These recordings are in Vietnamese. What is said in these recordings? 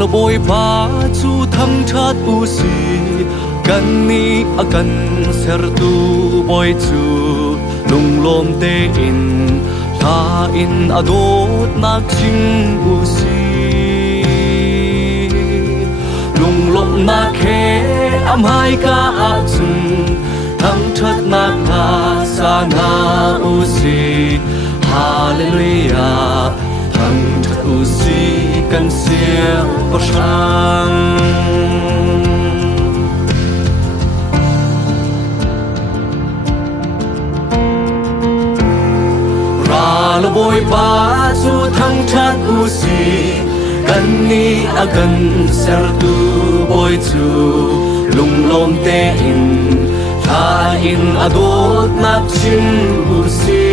lo boy pa chu thang chat u si kan ni akan ser tu boy chu lung lom te in tha in adot nak ching u si lung lom na khe am hai ka a chung thang chat na ka sa na u si hallelujah thang chat u si kan siêu có sang ra lo boy pa chu thang chat u si kan ni akan ser tu boy chu lung lom te in tha in adot nak chin u si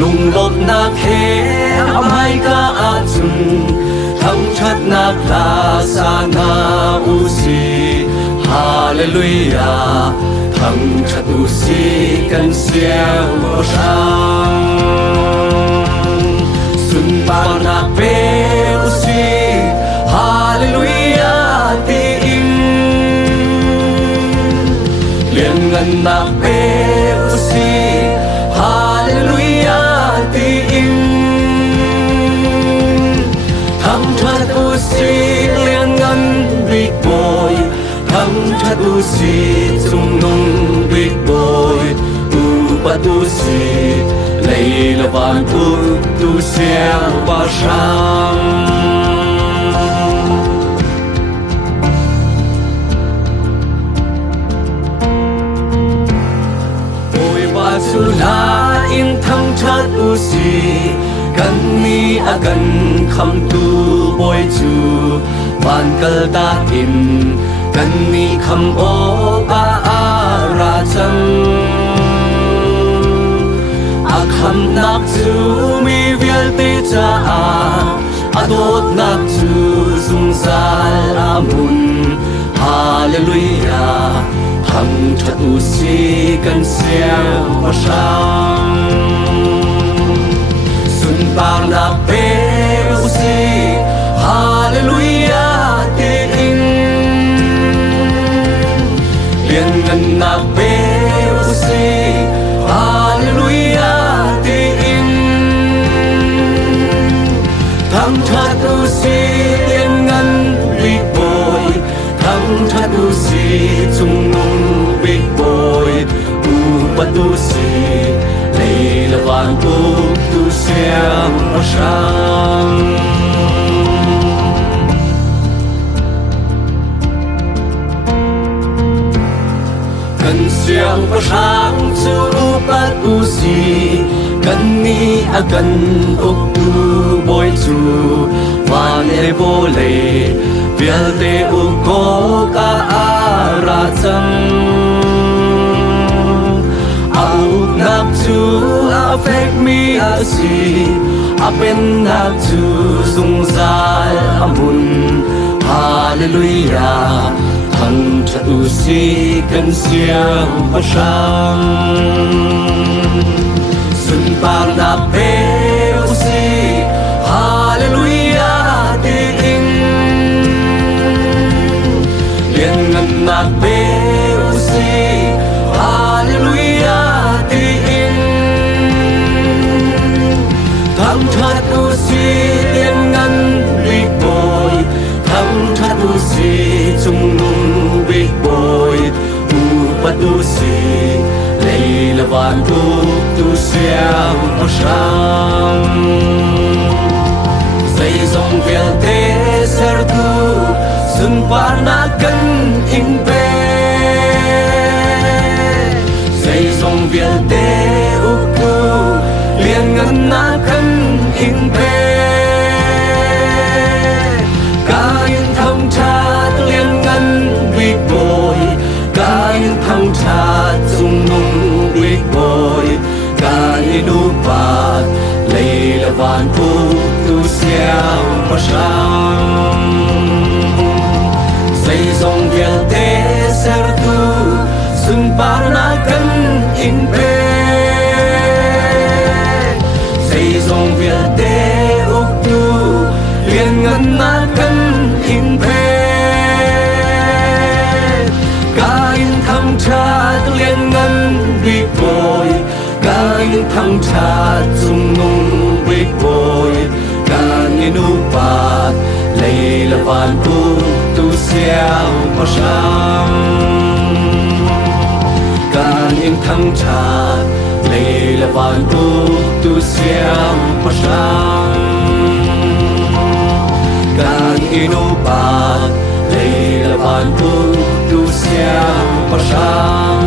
lung lom nak he am hai ka a chung thang chat nak la sa na u si hallelujah thang chat u si kan siêu mo sang sun pa na pe u si hallelujah ti in liên ngân na pe u si hallelujah ti in thang chat u si liên ngân big boy thang chat u si chung nung big boy u pa tu si lấy là van tu siêu ba sang la in thang chat u si kan ni akan kham tu boy chu van kal ta in kan ni kham o a ra chang a kham nak chu mi vial te cha a dot nak chu sung sal amun hallelujah thang chat u si kan siêu pa sang sun par na pe u si hallelujah te in liên ngân na pe u si hallelujah te in thang chat u si liên ngân big boy thang chat u si chung nung big boy u pa tu si lấy là van tu siêu mo sang kan siêu mo sang chu pa tu si kan ni akan uk tu boy chu van le bo le vial te u ko ka ra chang nak chu affect me asi apen nak chu sung sal amun hallelujah thang chat u si kan siêu pa sang sun par na pe u si hallelujah ti in liên ngân na pe u si hallelujah thang chat u si liên ngân big boy thang chat u si chung nung big boy u pa tu si lấy là van tu siêu mo sang dây dòng vial te ser tu sun pa na kan in pe dây dòng vial te u tu liên ngân na kan in pe ka in thang chat liên ngân big boy ka in thang chat chung nung big boy ka in du pa lấy là van tu siêu mo sang dây dòng vial te ser tu sun par na kan in pe dây dòng vial te uk tu ทั้งชาติจุงนุงวิกโวยการยินุปาเลยละวานปูตุเสียวพชังการยินทั้งชาติเลยละวานปูตุเสียวพชังการยินุปาเลยละวานปูตุเสียวพชัง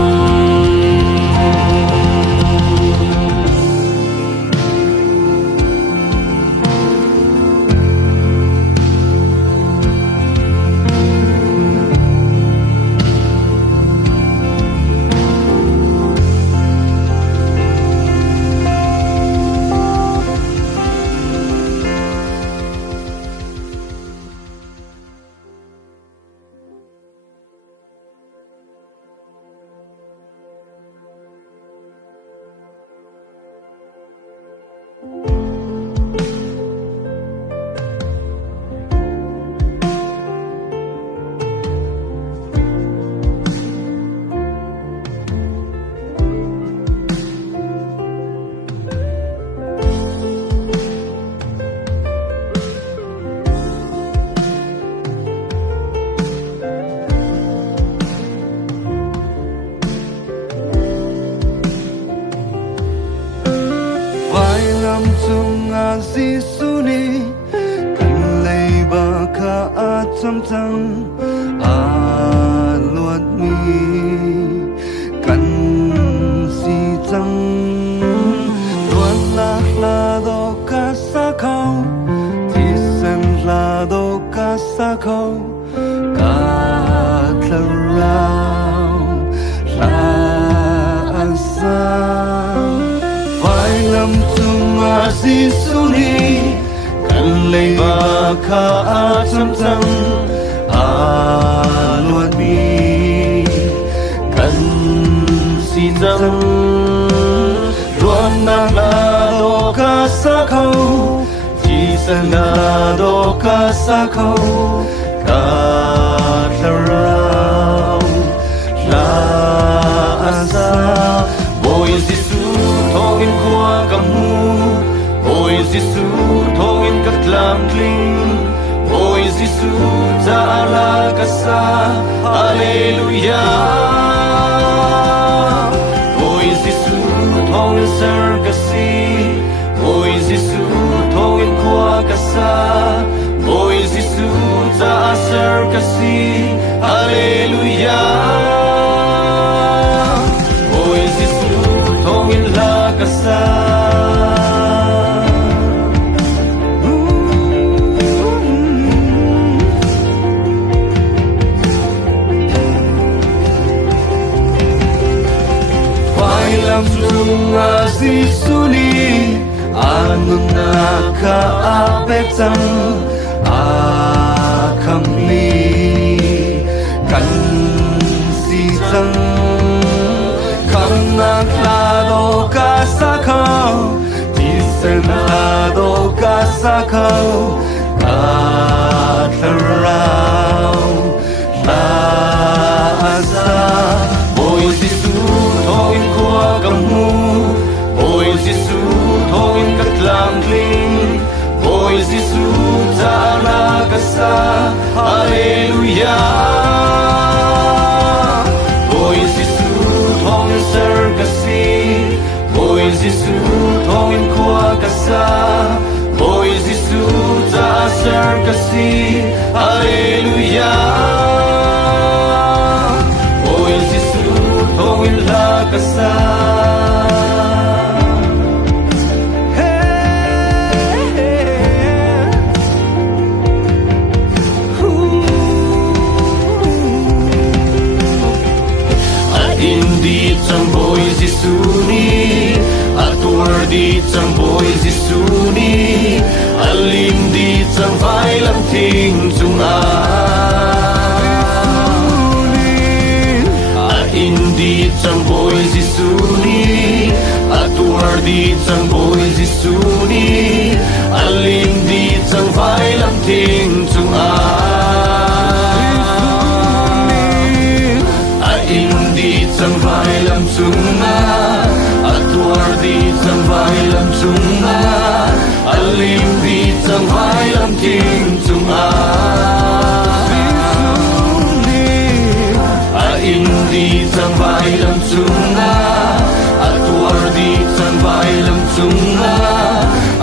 đi chẳng bồi gì su ni alim đi chẳng phải làm thiên chung in đi chẳng phải làm chung tuar đi chẳng chung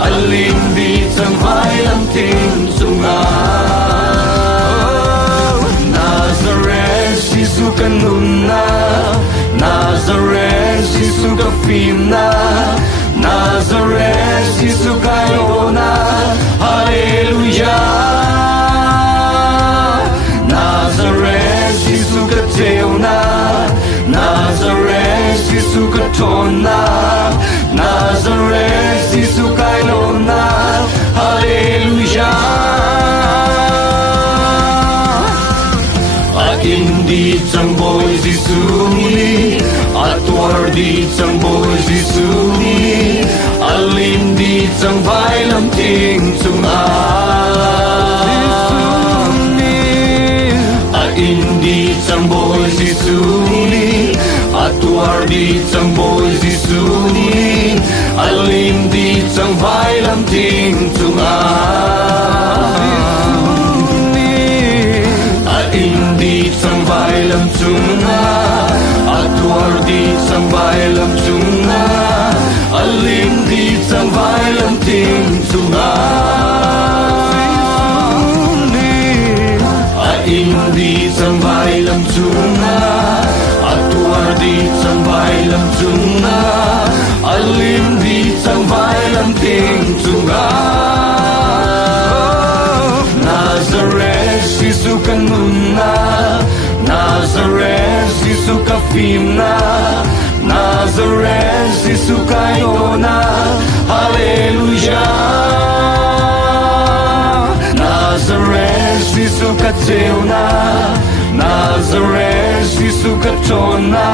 alim di chẳng vai lam ting chung Nazareth Giêsu kanuna Nazareth Giêsu ka phim na Nazareth Giêsu kayona Hallelujah Nazareth Giêsu ka teona Nazareth Giêsu ka tona Nazareth Giêsu kayona Hallelujah Indi chẳng boy Giêsu ni Atwar di chẳng boy Giêsu ni Alim di chẳng vai lam ting chung Indi chẳng boy Giêsu ni Atwar di chẳng boy Giêsu ni Alim di chẳng vai lam ting chung Indi chẳng vai lam chung Atwar di chẳng vai lam chung Alim di chẳng vai lam ting chung Indi chẳng vai lam chung Atwar di chẳng vai lam chung Alim di chẳng vai lam ting chung Nazareth Giêsu kanuna Nazareth Giêsu ka phim na Nazareth Giêsu kayona Hallelujah Nazareth Giêsu ka teona Nazareth Giêsu ka tona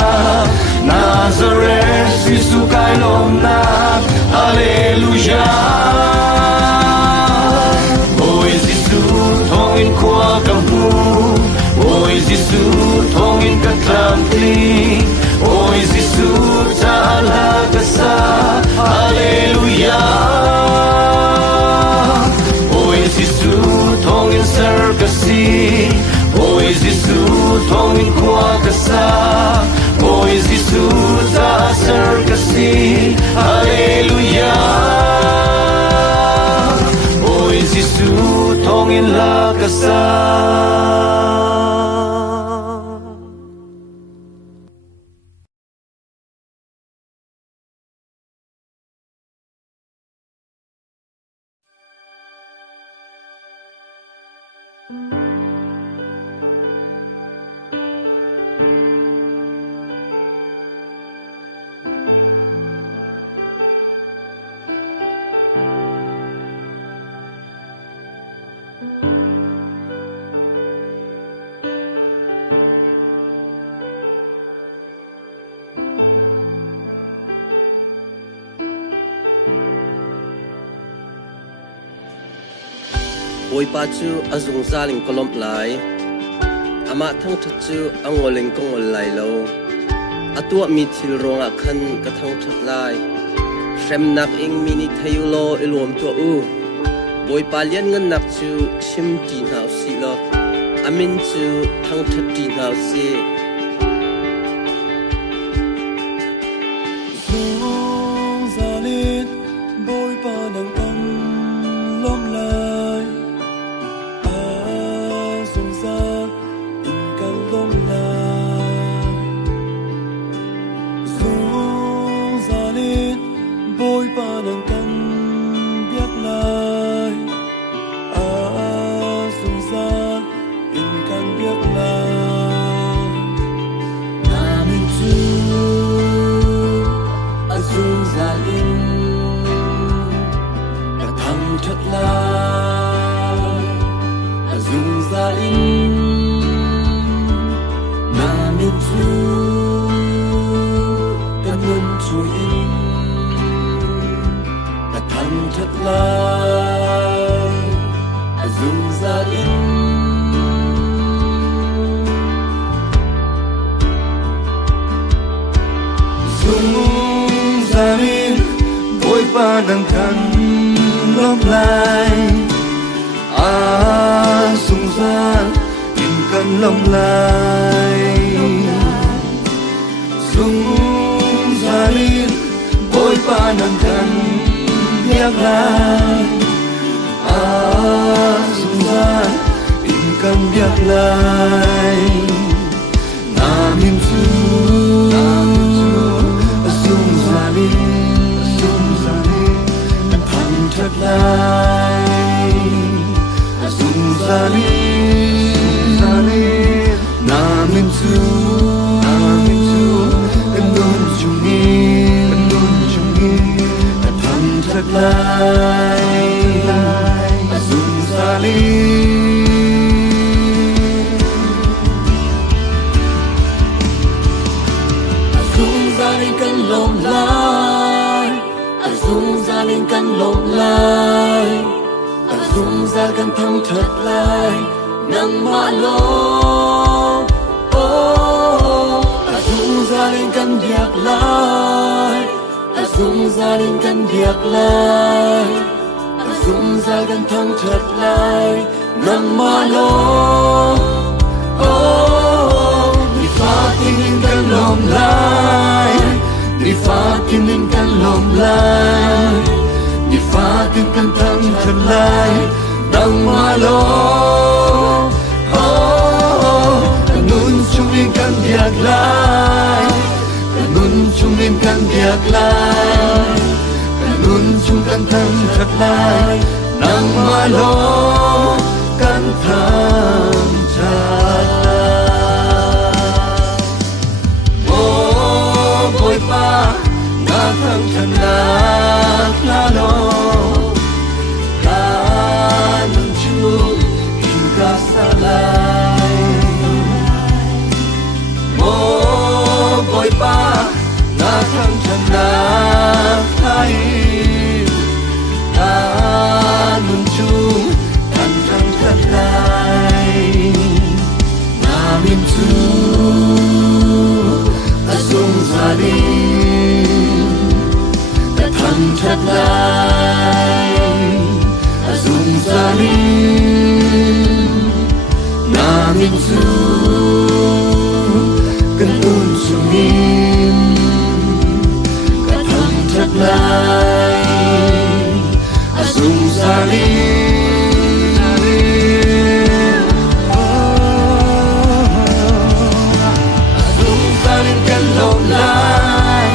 Nazareth Giêsu kayona Hallelujah Thongin kwa kampu Oi Giêsu thongin ka tramkli Oi Giêsu ta'ala kasa Hallelujah Oi Giêsu thongin sarkasi Oi Giêsu thongin kwa kasa Oi Giêsu ta sarkasi Hallelujah Oi Giêsu thongin lakasa Oi pa chu azung zaling kolom lai ama thang that chu angoling kongol lai lo atua mi thil ronga khan ka thang that lai shrem nak ing mini thayulo ilom to u boi pa lian ngan nak chu sim ti nau si lo amin chu thang that ti nau si Zung zalit boi pa nang kam lom lai Nang kan lom lai sung san in kan lom lai sung salin boy pa nang kan biak lai Sungzan in kan biak lai Namin tu Sungzani Thang thật lai Sungzani Namin tu Kan nun chungin Thang thật lai Sungzani Kan lom lai Azung zaling kan lom lai Azung zal kan thang thật lai Nang ma lo Azung zaling kan biak lai Azung zaling kan biak lai Azung zal kan thang thật lai Nang ma lo Ni fatin kan lom lai Ni fatin kan lom lai Ni fatin kan thang thật lai Nang ma lo Kanun chung linh kan biak lai Kanun chung linh kan biak lai Kanun chung kan thang thật lai Nang ma lo kan thang thật lai Boy pa na thang thật lạc la lo Kanun chung in ka sa lai Boy pa na thang thật lạc lai Kanun chung kan thang thật lai Namin tu Azung zalim Thang thật lai Azung zalim Namin tu Kan nun chungin Thang thật lai Azung zalim Kan lom lai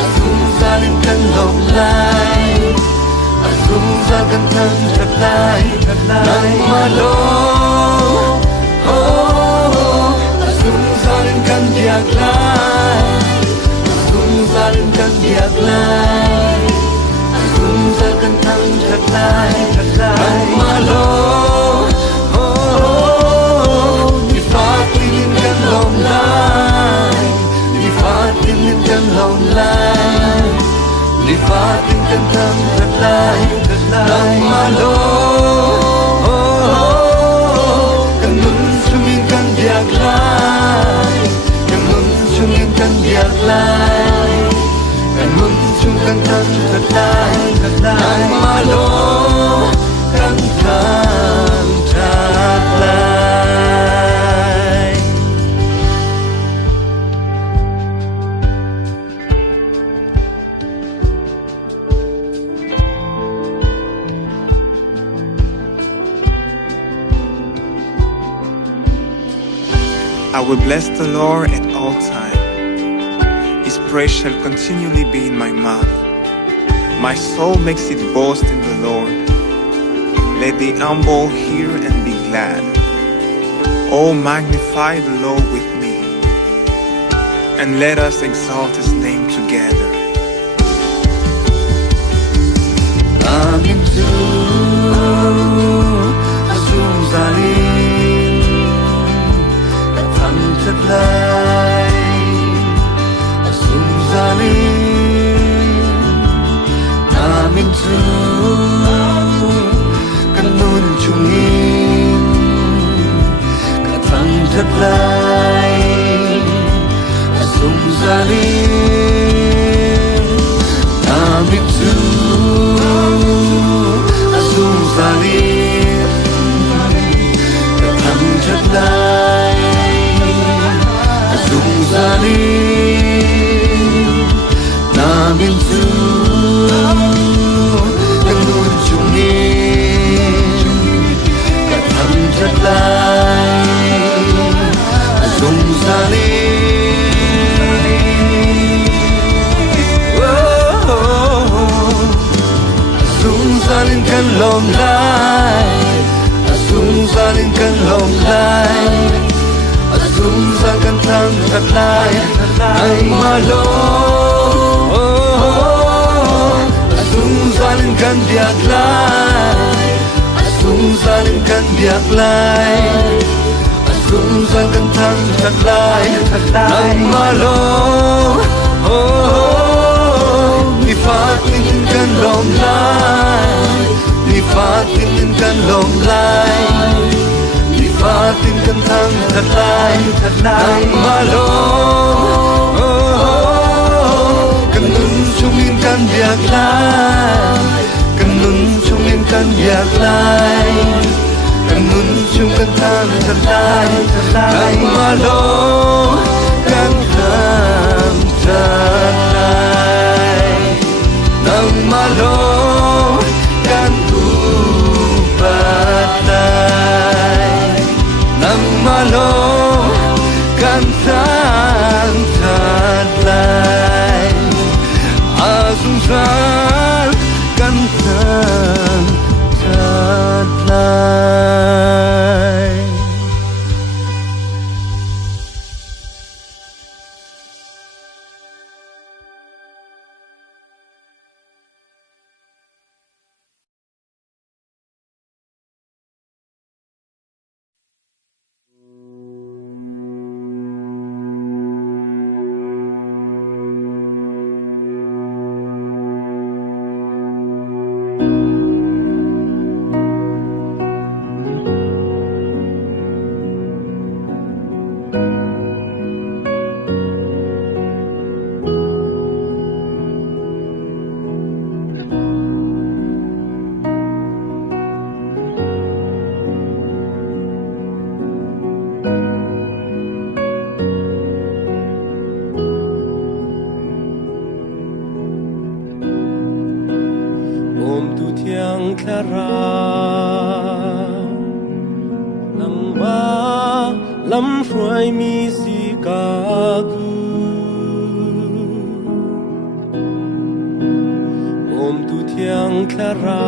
Azung zalim kan lom lai Azung zal kan thang thật lai Nang ma lo Azung zalim kan biak lai Azung zalim kan biak lai Azung zal kan thang thật lai Nang ma lo Ni fatin kan lom lai Fatin kan lom lai Ni fatin kan thang thật lai Nang ma lo Kan nun chungin kan biak lai Kan nun chungin kan biak lai Kan nun chung kan thang thật lai Nang ma lo kan thang thật lai I will bless the Lord at all times. His praise shall continually be in my mouth. My soul makes its boast in the Lord. Let the humble hear and be glad. Oh, magnify the Lord with me, and let us exalt His name together. Amin tu Azung zalim Thang thật lai Azung zalim Amin tu Kan nun chungin Thang thật lai Azung zalim Amin tu Azung zalim Thang thật lai Azung zalim Namin tu zaling kan lom lai Asung zaling kan lom lai Asung zal kan thang thật lai Ay malo Asung zaling kan biak lai Asung zaling kan biak lai Asung zal kan thang thật lai Ay malo Ni fatin kan lom lai Ni fatin kan lom lai Ni fatin kan thang thật lai Ay malo Kan nun chung in kan biak lai Kan nun chung in kan biak lai Kan nun chung kan thang thật lai Ay malo Kan thang thật lai Nang malo Kan upat lai Nang malo Kan thang thật lai Asung zal Kan thang thật lai Lâm phơi mi si ca tu Om tu thiang klara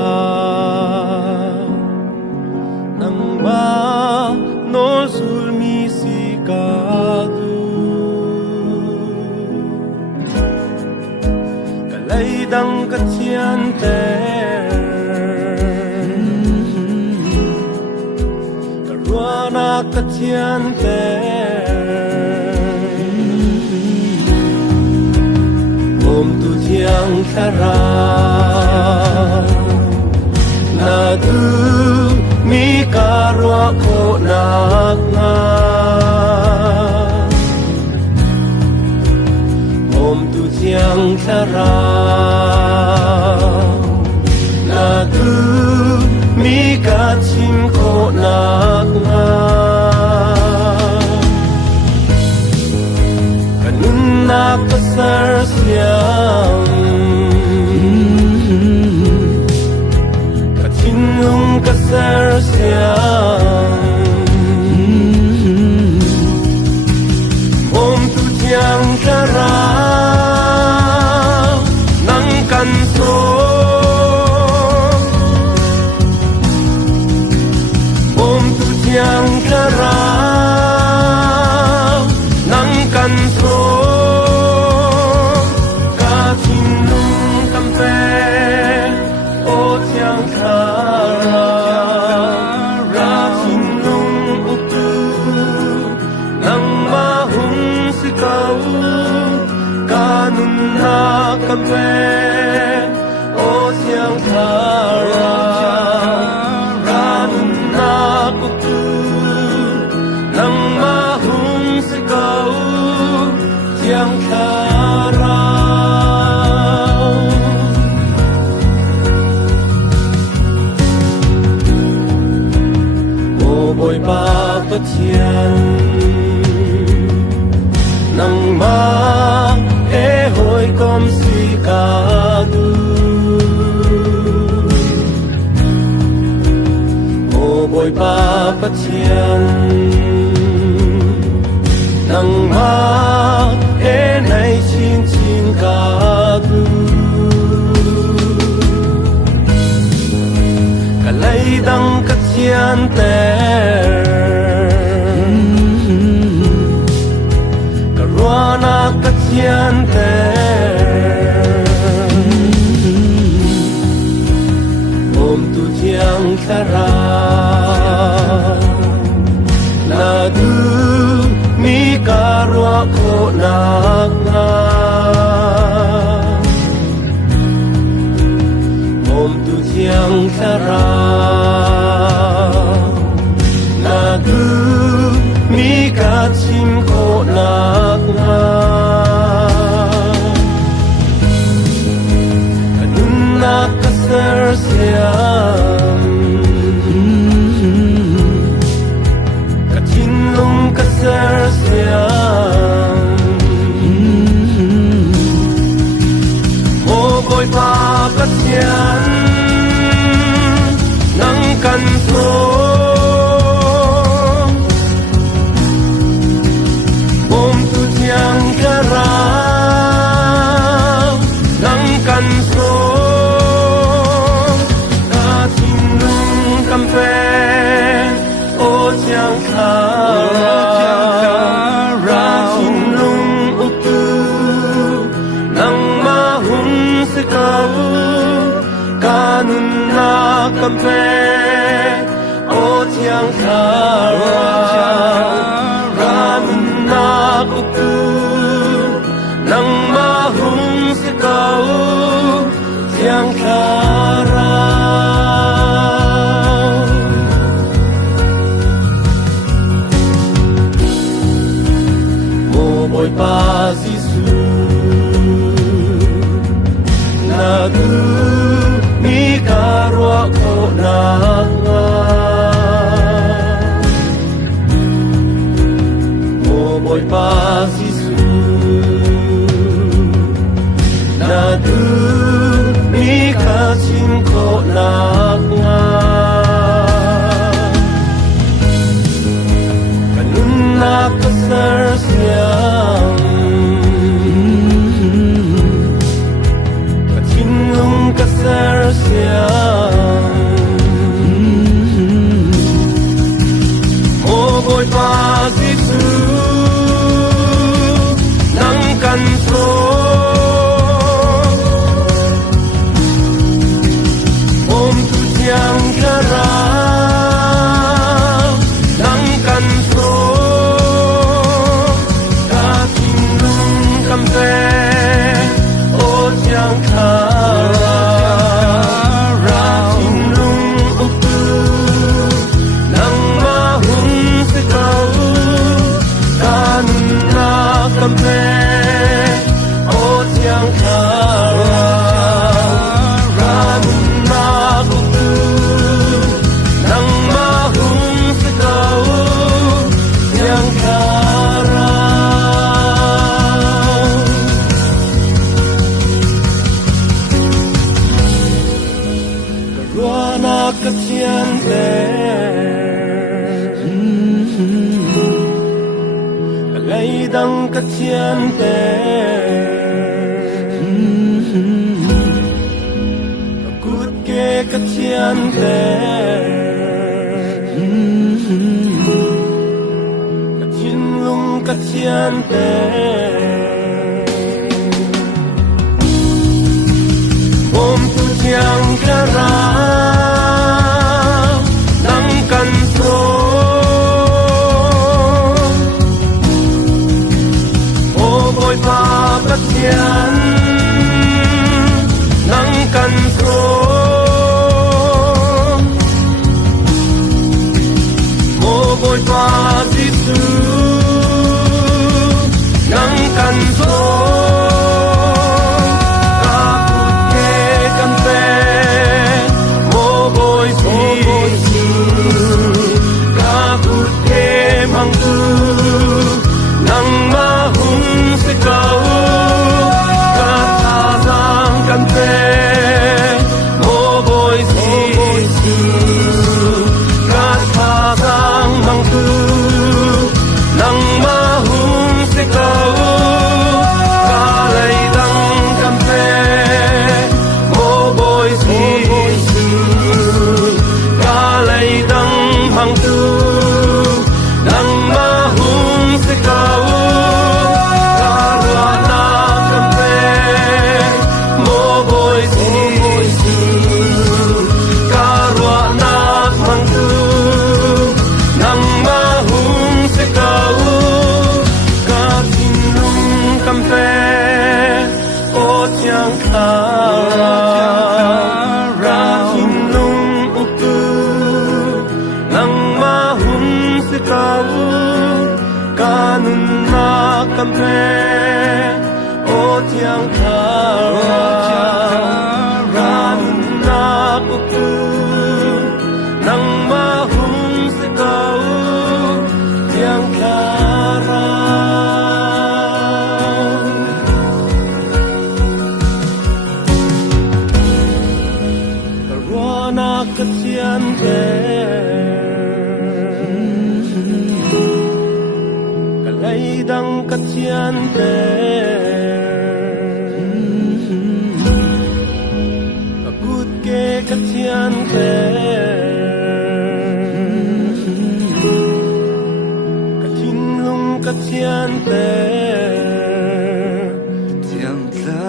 Nang ba no sul mi si ca tu Kalay dang katyan te Karwana katyan te Om tu thiang klara Na tu mi karwa ko nak nga Om tu thiang klara Na tu mi ka chim ko nak nga Kanun na pasar siyang Katinung kasar siyang Om tu thiang klara Nang kanso Yang kara nang kanso ka tinung kampe o yang kara ra tinung utu nang mahung sikau kanun na kampe o yang kara Yang kara Mo boy pa patyan Nang ma e hoy kom si ka du Mo boy pa patyan Nang ma e nay chin chin ka du thiên tê cả rùa na cả thiên tê ôm tu thiên khá ra na du mi cả rùa khổ nạc nga yang sarang na du mi ka chim ko nak nga kanun na ka ser siam ka chin lung ka ser siam mo boy pa ka siam căn số ôm tu chiang cả ra nắng căn số ta xin lung cầm phê ô chiang khá ra xin lung uk tu nắng ma hung se cầu kanun na cầm phê yang khara ramun na kuku nang mahung sikau yang khara mo boy pa sisu na du mi karwa ko na boy pa sisu na du mi ka chin ko nak nga kanun na ka ser siam ka chin lung ka ser siam oh boy pa sisu căn số ôm tu chiang cả ra nắng căn số cả xin lung cầm về ô chiang khá ra xin lung uk tu nắng ma hung se cầu cả na cầm về yang khara ramun na kuku nang mahung sikau yang khara karuana kecian te kalaidang kecian te kecian te kecin lung kecian te ôm tu chiang kara nang kan so ô boy pa kecian nang kan so boy pa sisu nang kuku nang mahum se kau yang klara Karwana kecian Kalaidang kecian Kecian Kacinlung kecian Tiang ta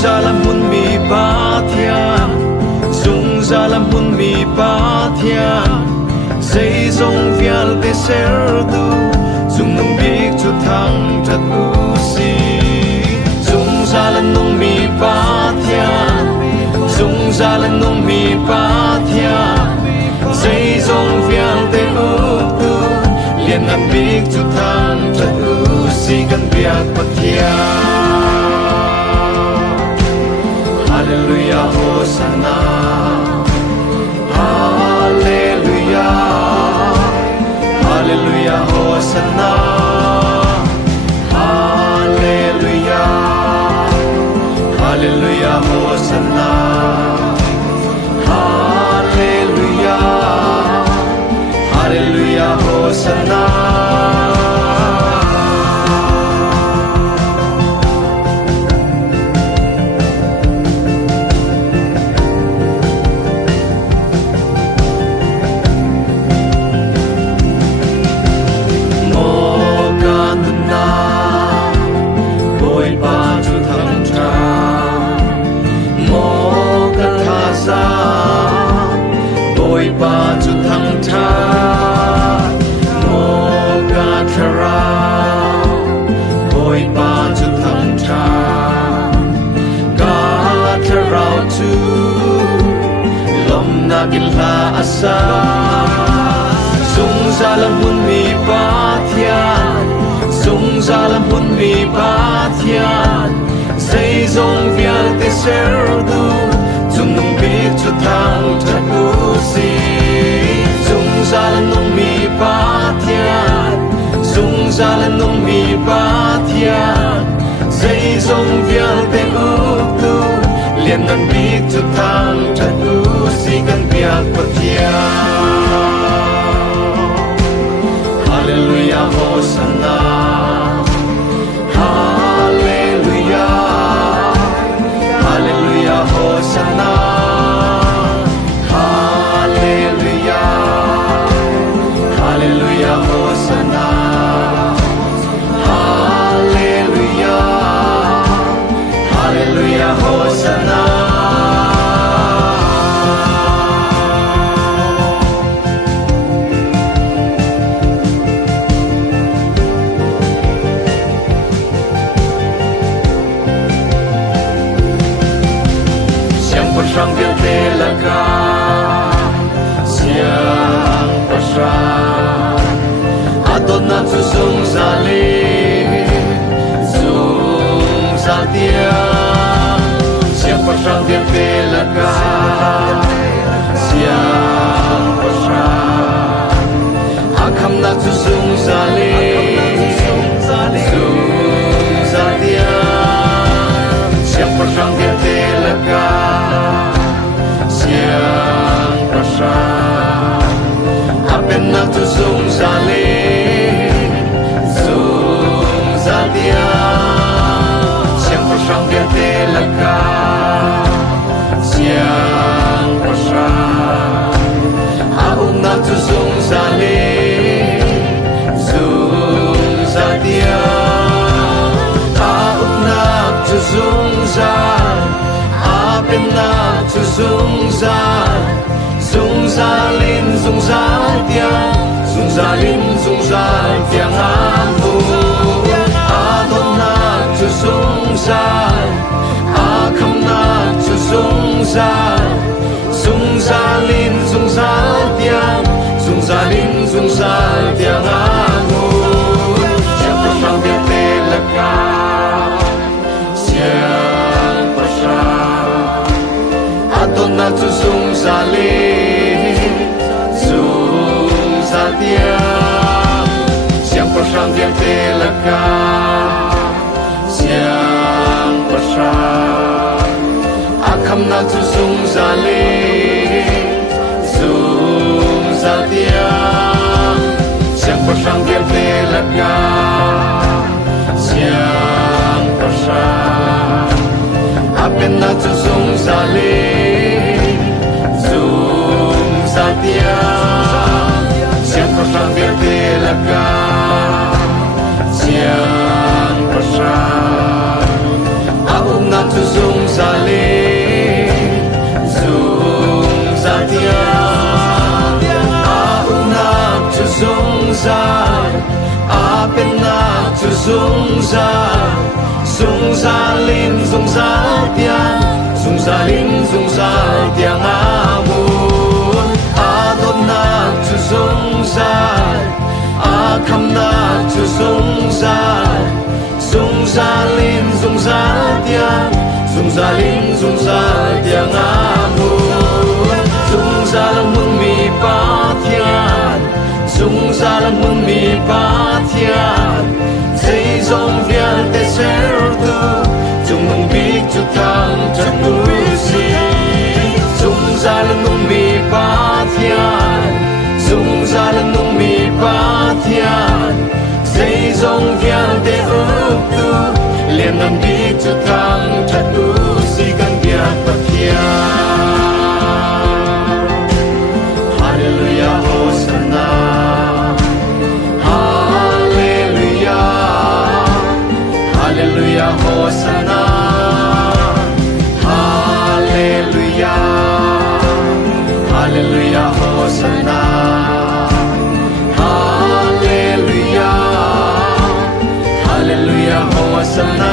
Zalam hun mi ba thian Dung zalam hun mi ba thian Say zong vial te ser tu Dung nung big chu thang chat u si Dung zalam nung mi ba thian Dung zalam nung mi ba thian Say zong vial te u tu Lien ngan big chu thang chat u si Gan biak pa thian Hallelujah, Hosanna. Hallelujah. Hallelujah, Hosanna. Hallelujah. Hallelujah, Hosanna. Hallelujah. Hallelujah, Hosanna. Gilha asa Sung zalam hun mi ba thian Sung zalam hun mi ba thian Say zong vial te ser du Sung nung big chu thang chat u si Sung zalam nung mi ba thian Sung zalam nung mi ba thian Say zong vial te u du Lien ngan big chu thang chat u si Gan biak pa Hallelujah, Hosanna. Hallelujah. Hallelujah, Hosanna. Hallelujah. Hallelujah, Hosanna. Hallelujah. Hallelujah, Hosanna. Sang bial te laka siang pasra Adon na chu sung zali Sung zatia Siang pasang bial te laka siang pasra Akham na chu sung zali Sung zatia Siang pasang bial te laka Siang prasha Apen na tu sung zali Sung dung sa lin dung sa tiếng amu Adona chu dung sa Akamna chu dung sa lin dung sa lin dung sa tiếng amu Siang pasang biar telaka Siang pasang Adona chu dung sa lin dung sa tiếng Siang pasang biar telaka Siang pasang Akamna chu dung sa lin dung sa tiếng Siang pasang biar telaka Siang pasang Apen na chu dung sa lin dung sa tiếng Siang pasang biar telaka Siang pasang Aum na chu dung sa lin dung sa tiếng Aum na chu dung sa Apen na chu dung sa lin dung sa tiếng dung sa tiếng amun Adon na chu dung sa Akam na chu dung sa lin dung sa lin dung sa tiếng amun dung sa lam mừng mi pa thian dung sa lam mừng mi pa thian xây dòng viên te ser tu dung mừng bi chu thang chân tu si dung sa lam mừng mi pa thian dung sa lam mừng mi pa thian xây dòng viên te tu liền nam bi chu thang chân tu si kan bia pa thian Hallelujah Hosanna Hallelujah Hosanna Hallelujah Hallelujah Hosanna Hallelujah Hallelujah Hosanna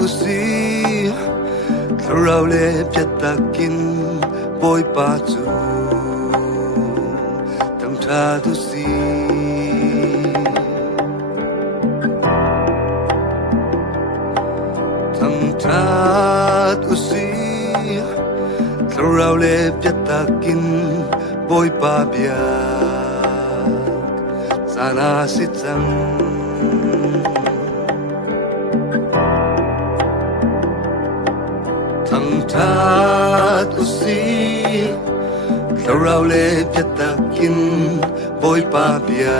usi Thurau le piatakin boy patu Tang tra usi Tang tra usi Thurau le piatakin boy pa bia Sana sitang Tat usi Thurau le piatakin boy pa bia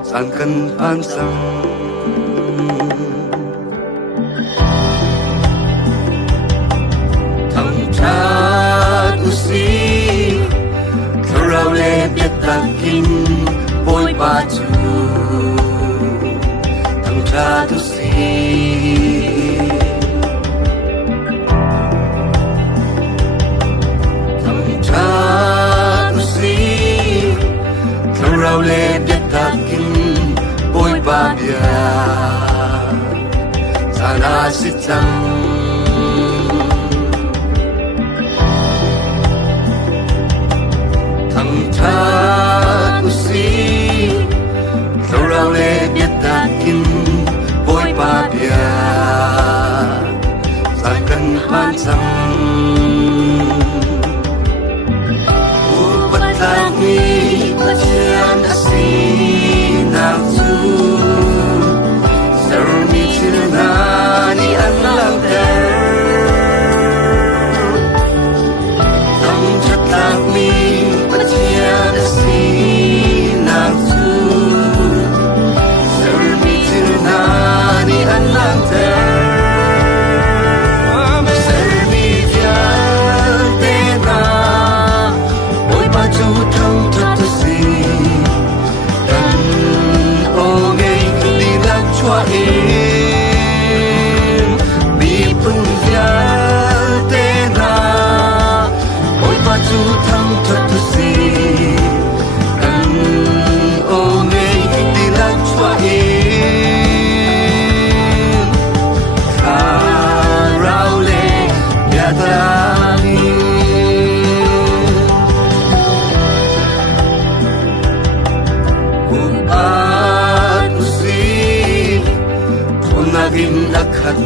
San kan pansang Thang tat usi Thurau le piatakin boy pa tu Thang tat usi สิจังทำชาตุสีเราเล่เบียดตากินบอยปาเบียสายกันผ่านจังอุปตามีปัจจัยสีนักจูสรมีชิลนานีอันลังเตอทำจัตตามีปัจจัยสีนักจูสรมีชิลนานีอันลังเตอ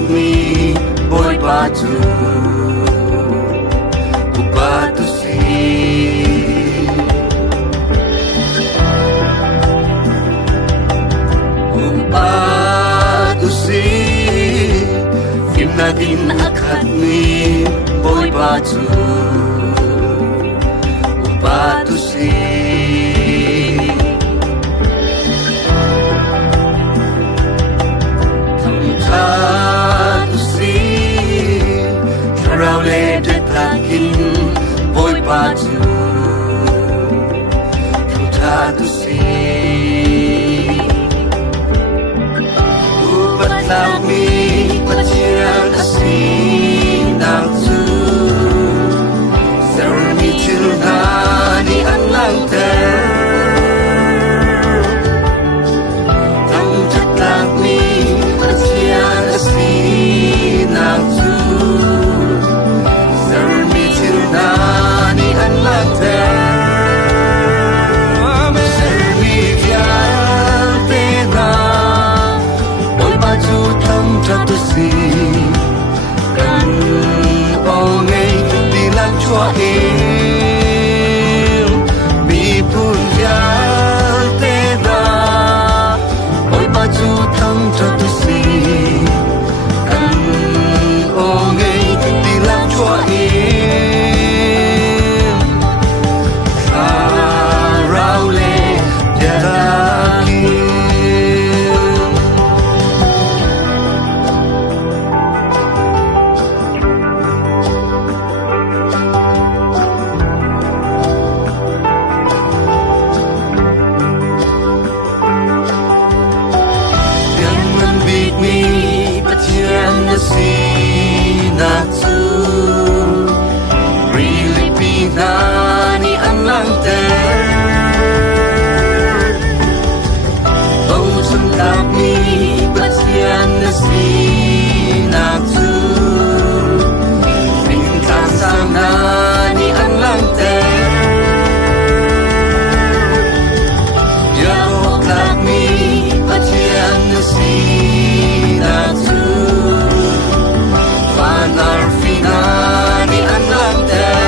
mi boy batu batu si batu si imna din akhat mi boy batu batu siเราเล่ได้พลังกินบอยปาจูทำท่าตุสีอุปตามีปัจจัยสีนักจูสรมีชิลนานีอันลังเตอทำจัตตามีปัจจัยสีนักจูNani an lang te Servi vyal te na Boy ba chu tham chatu si Kan o ngay di lang chua em Bi pun vyal te na Boy ba chu tham chatu si Kan o ngay di lang chua em Nani an lang te Bầu chân tạp mi bất hiền na si nạc tu Hình thang sang nani an lang te Ya hok tạp mi bất hiền na si nạc tu Và nar phi nani an lang te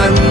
Lang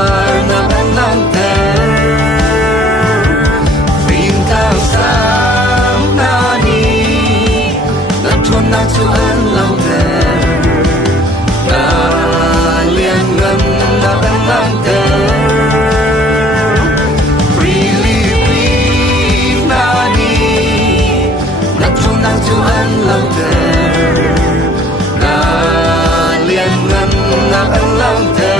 par na lang ter Vinh tao sam na ni Na chuan na chu an lang ter Na liên ngân na lang ter Really breathe na ni Na chuan na chu an lang ter Na liên ngân na lang ter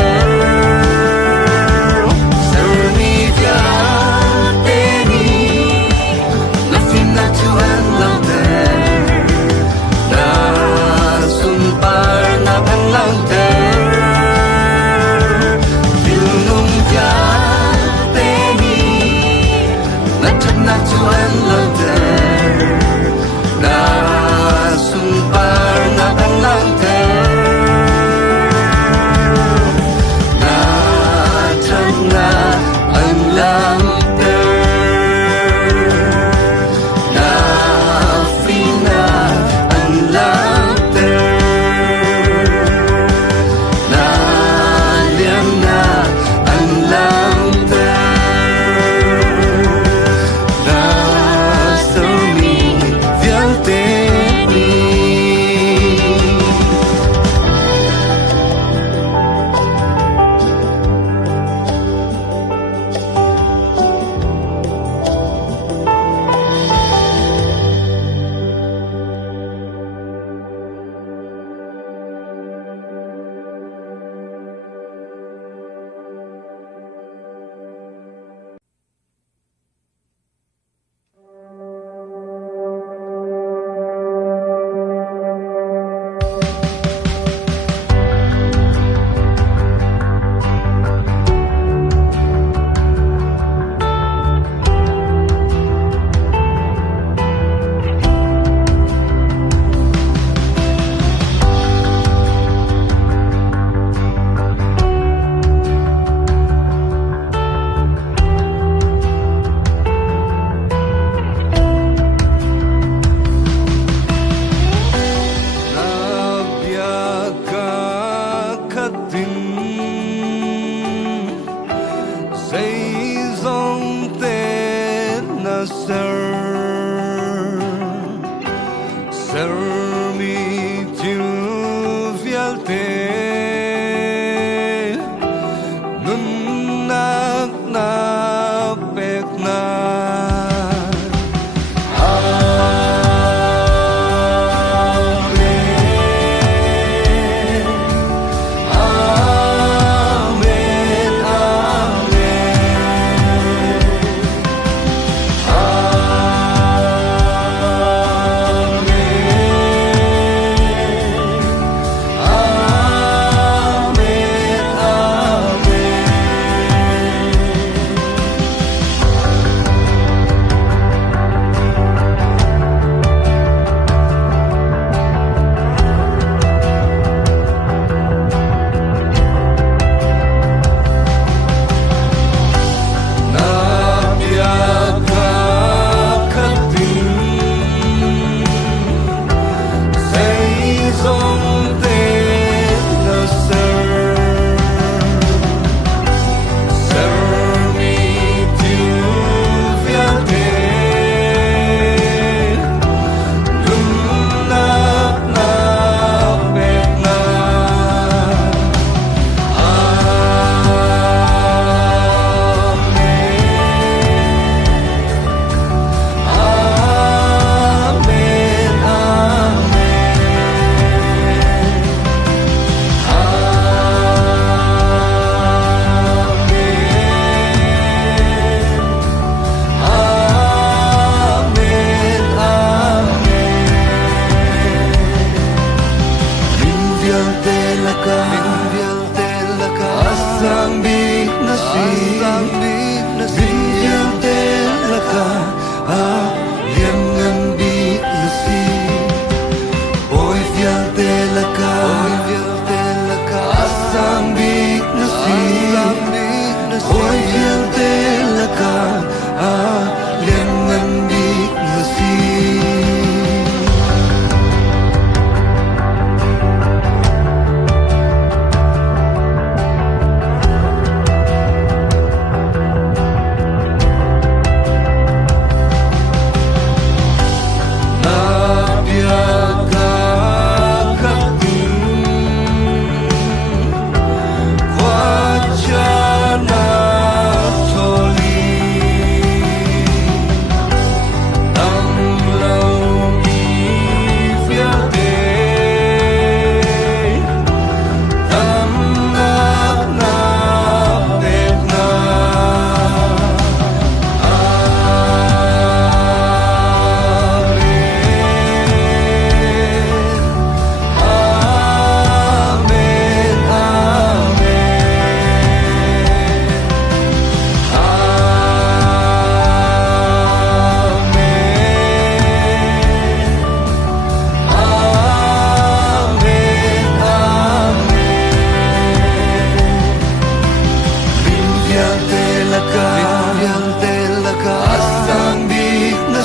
vial de la ka asang big na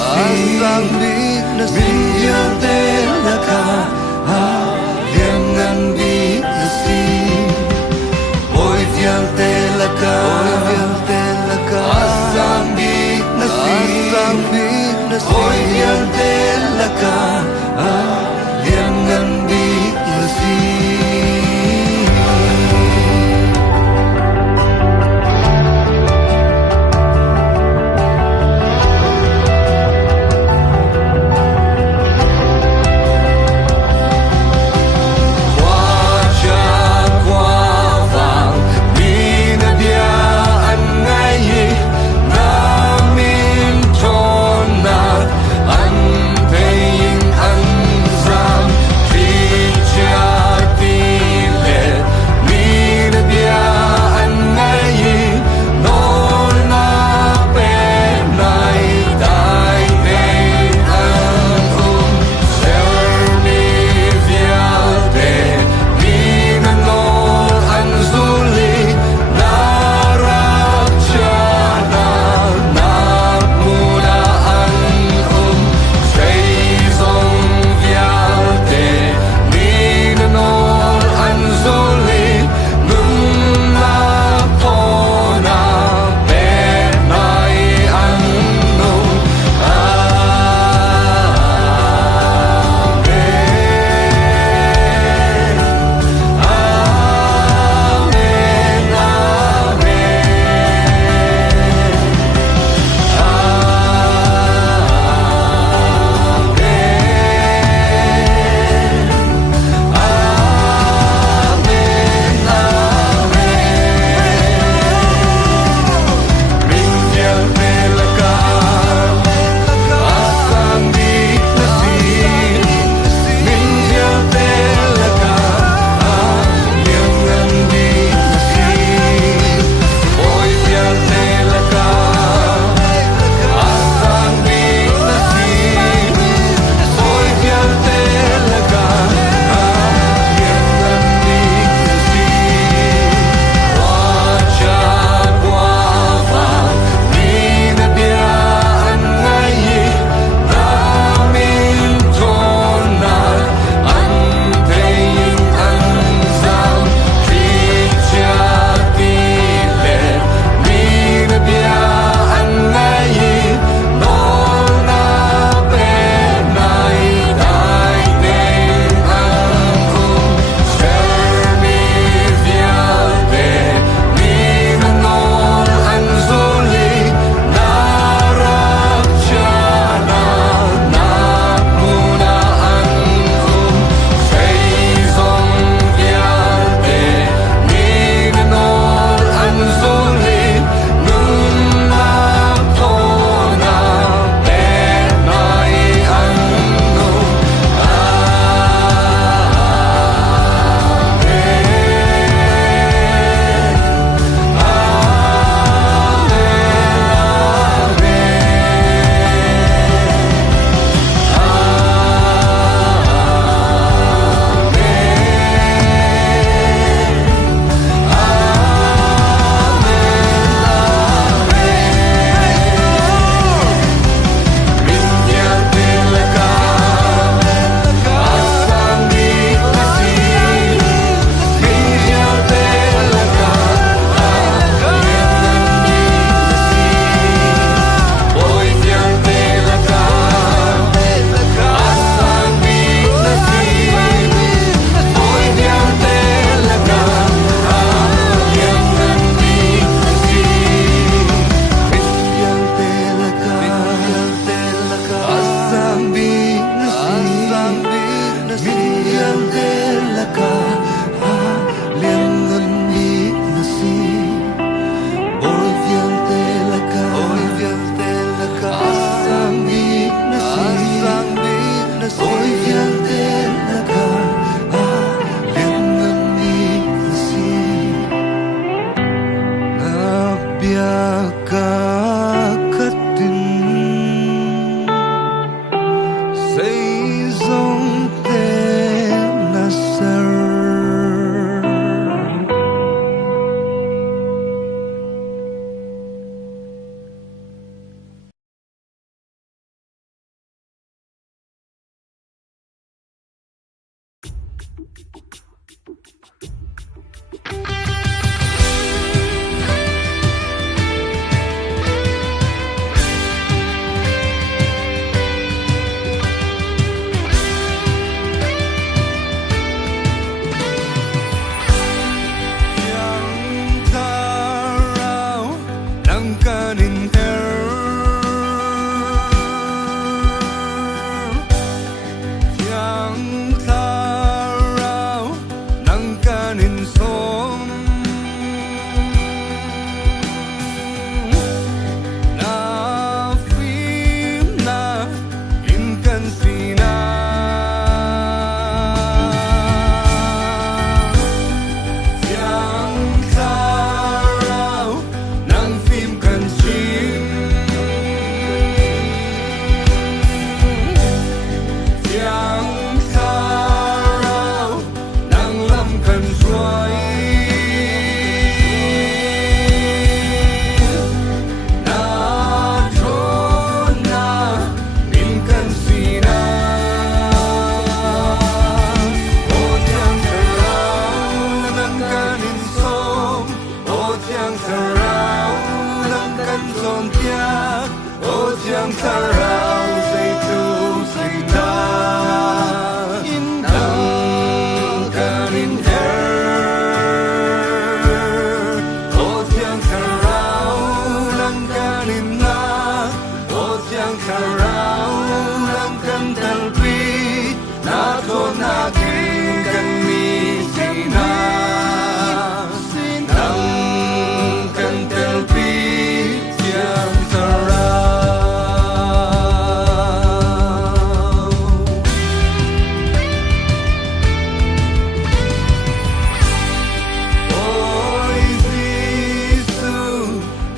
si vial de la ka lian ngan big na si oi vial de la ka asang big na si oi vial de la ka lian ngan big na si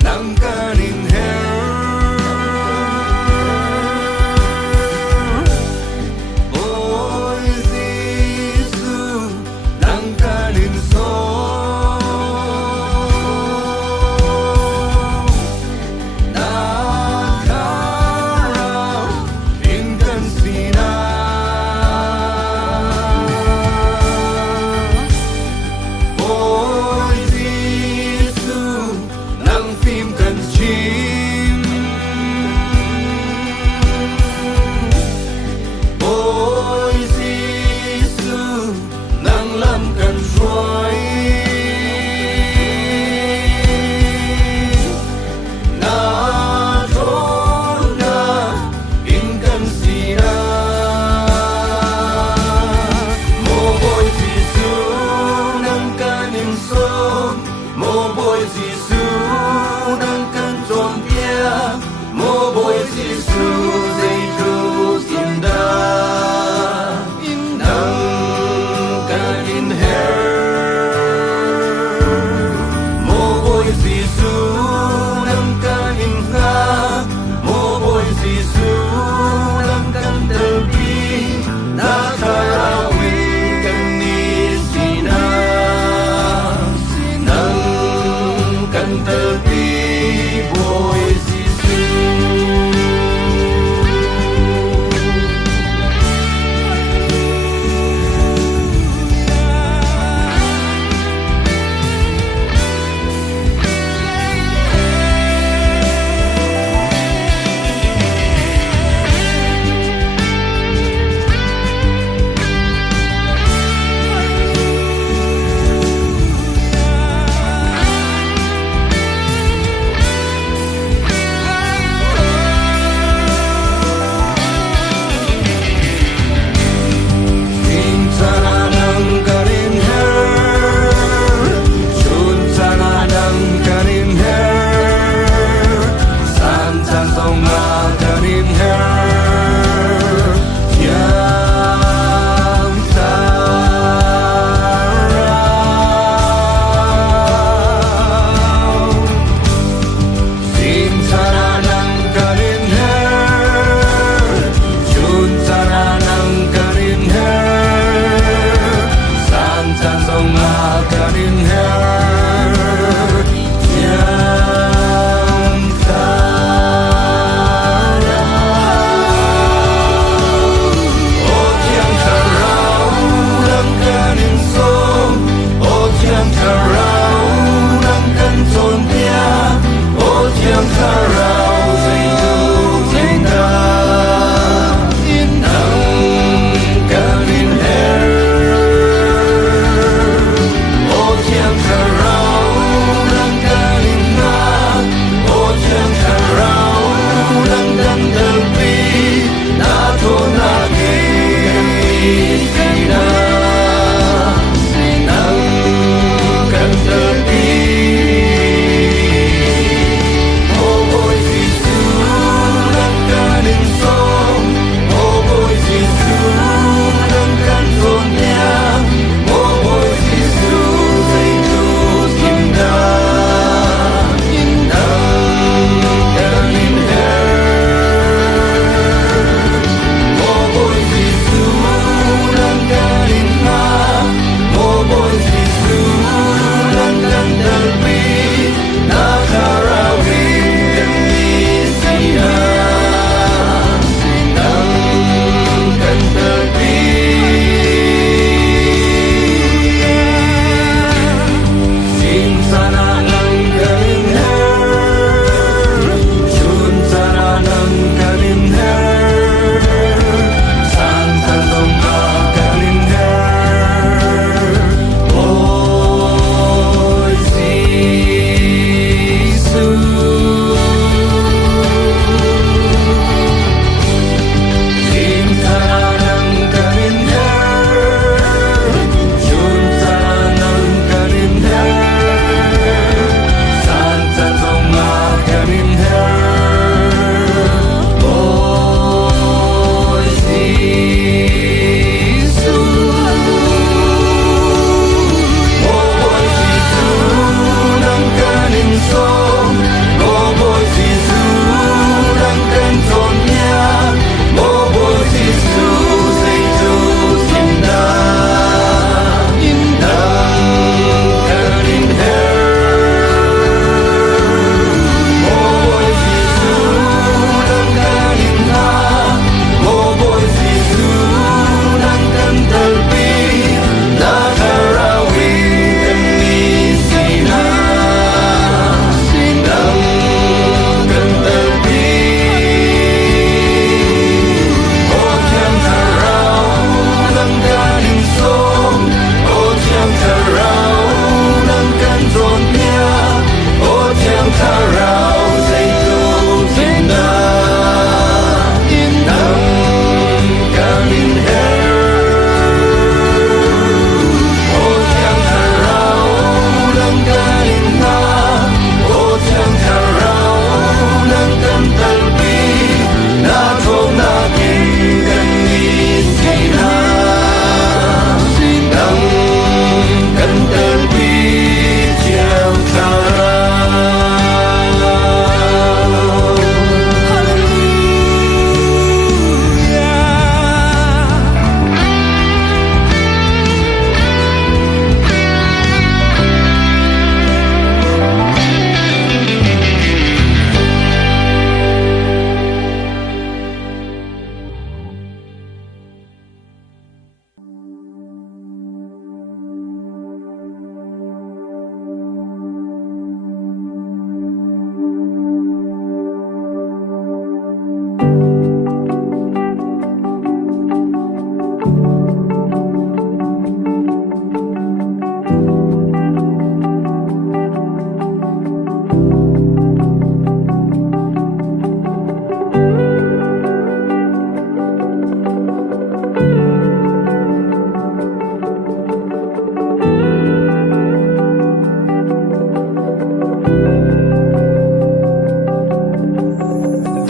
Nang kanin her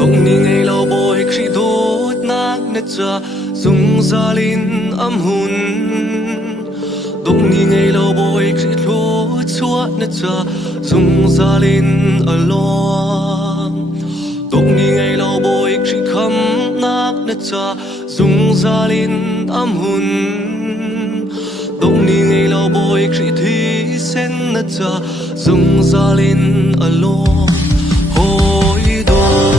Dong ni ngay lo boy khi đốt nát nết cha Dung gia linh âm hun Dong ni ngay lo boy khi đốt chua nết cha Dung gia linh ở loang Dong ni ngay lo boy khi khăm nát nết cha Dung gia linh âm hun Dong ni ngay lo boy khi thi sen nết cha Dung gia linh ở loang Hoi do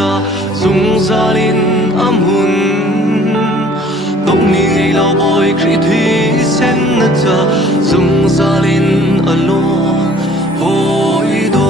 cha zung zalin amun dong ni ngei lo boy kri thi sen na cha zung zalin alo hoi do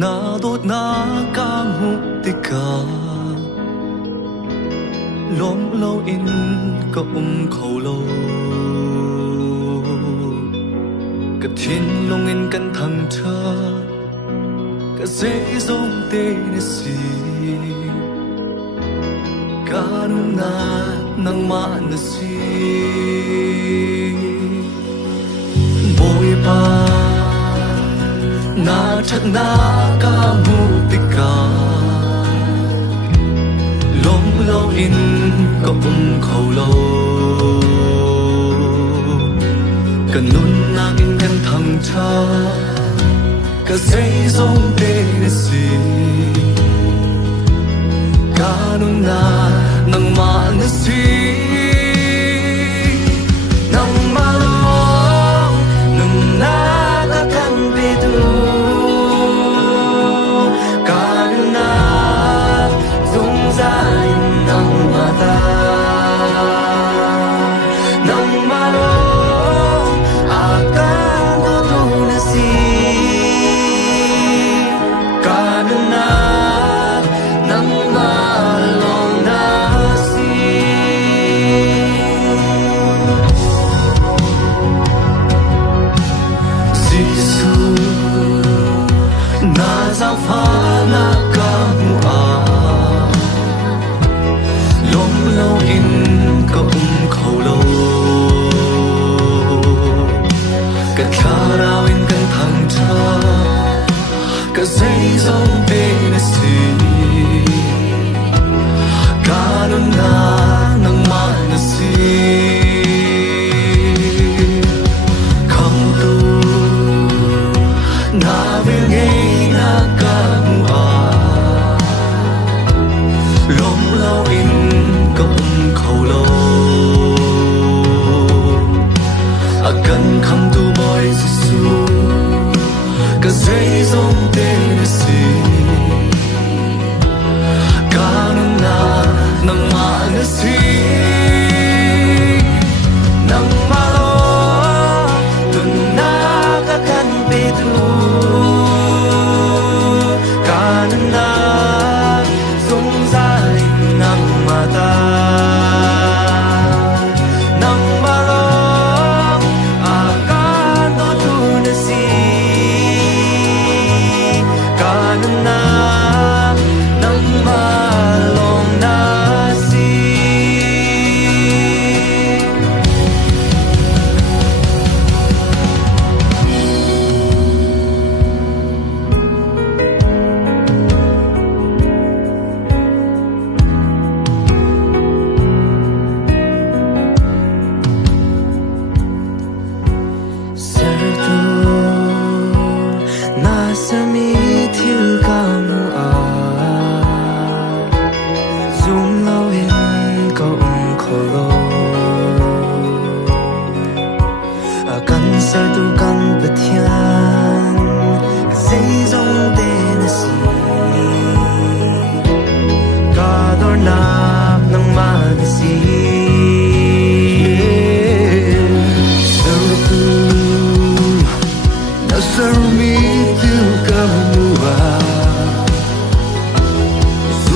na dot na ka mu tika lom lo in ka khâu lo ka thin long in kan thang cha ka se zong te ne si ka nu na nang ma na si boy pa na thak na ka mu tika lom lo in ka khâu lo ka nun na in kan thang cha ka sei zong te ne si ka nun na nang ma na si nang ma lo nang na ka kan be du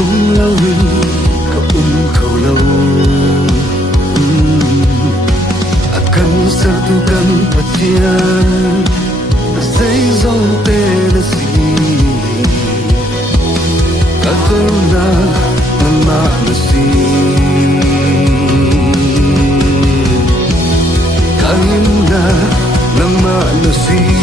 cũng lâu cũng khâu lâu akan sertukan patian say dòng tê na si katorna nama na si kain na nama na si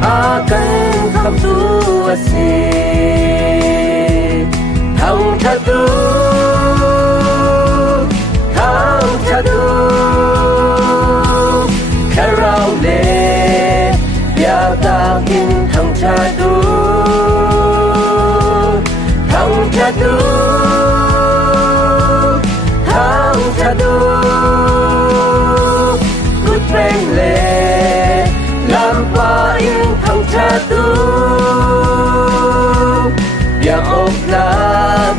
Akan come to a sea, how to do. thang cha du gut beng le lam pa in thang cha du ya op la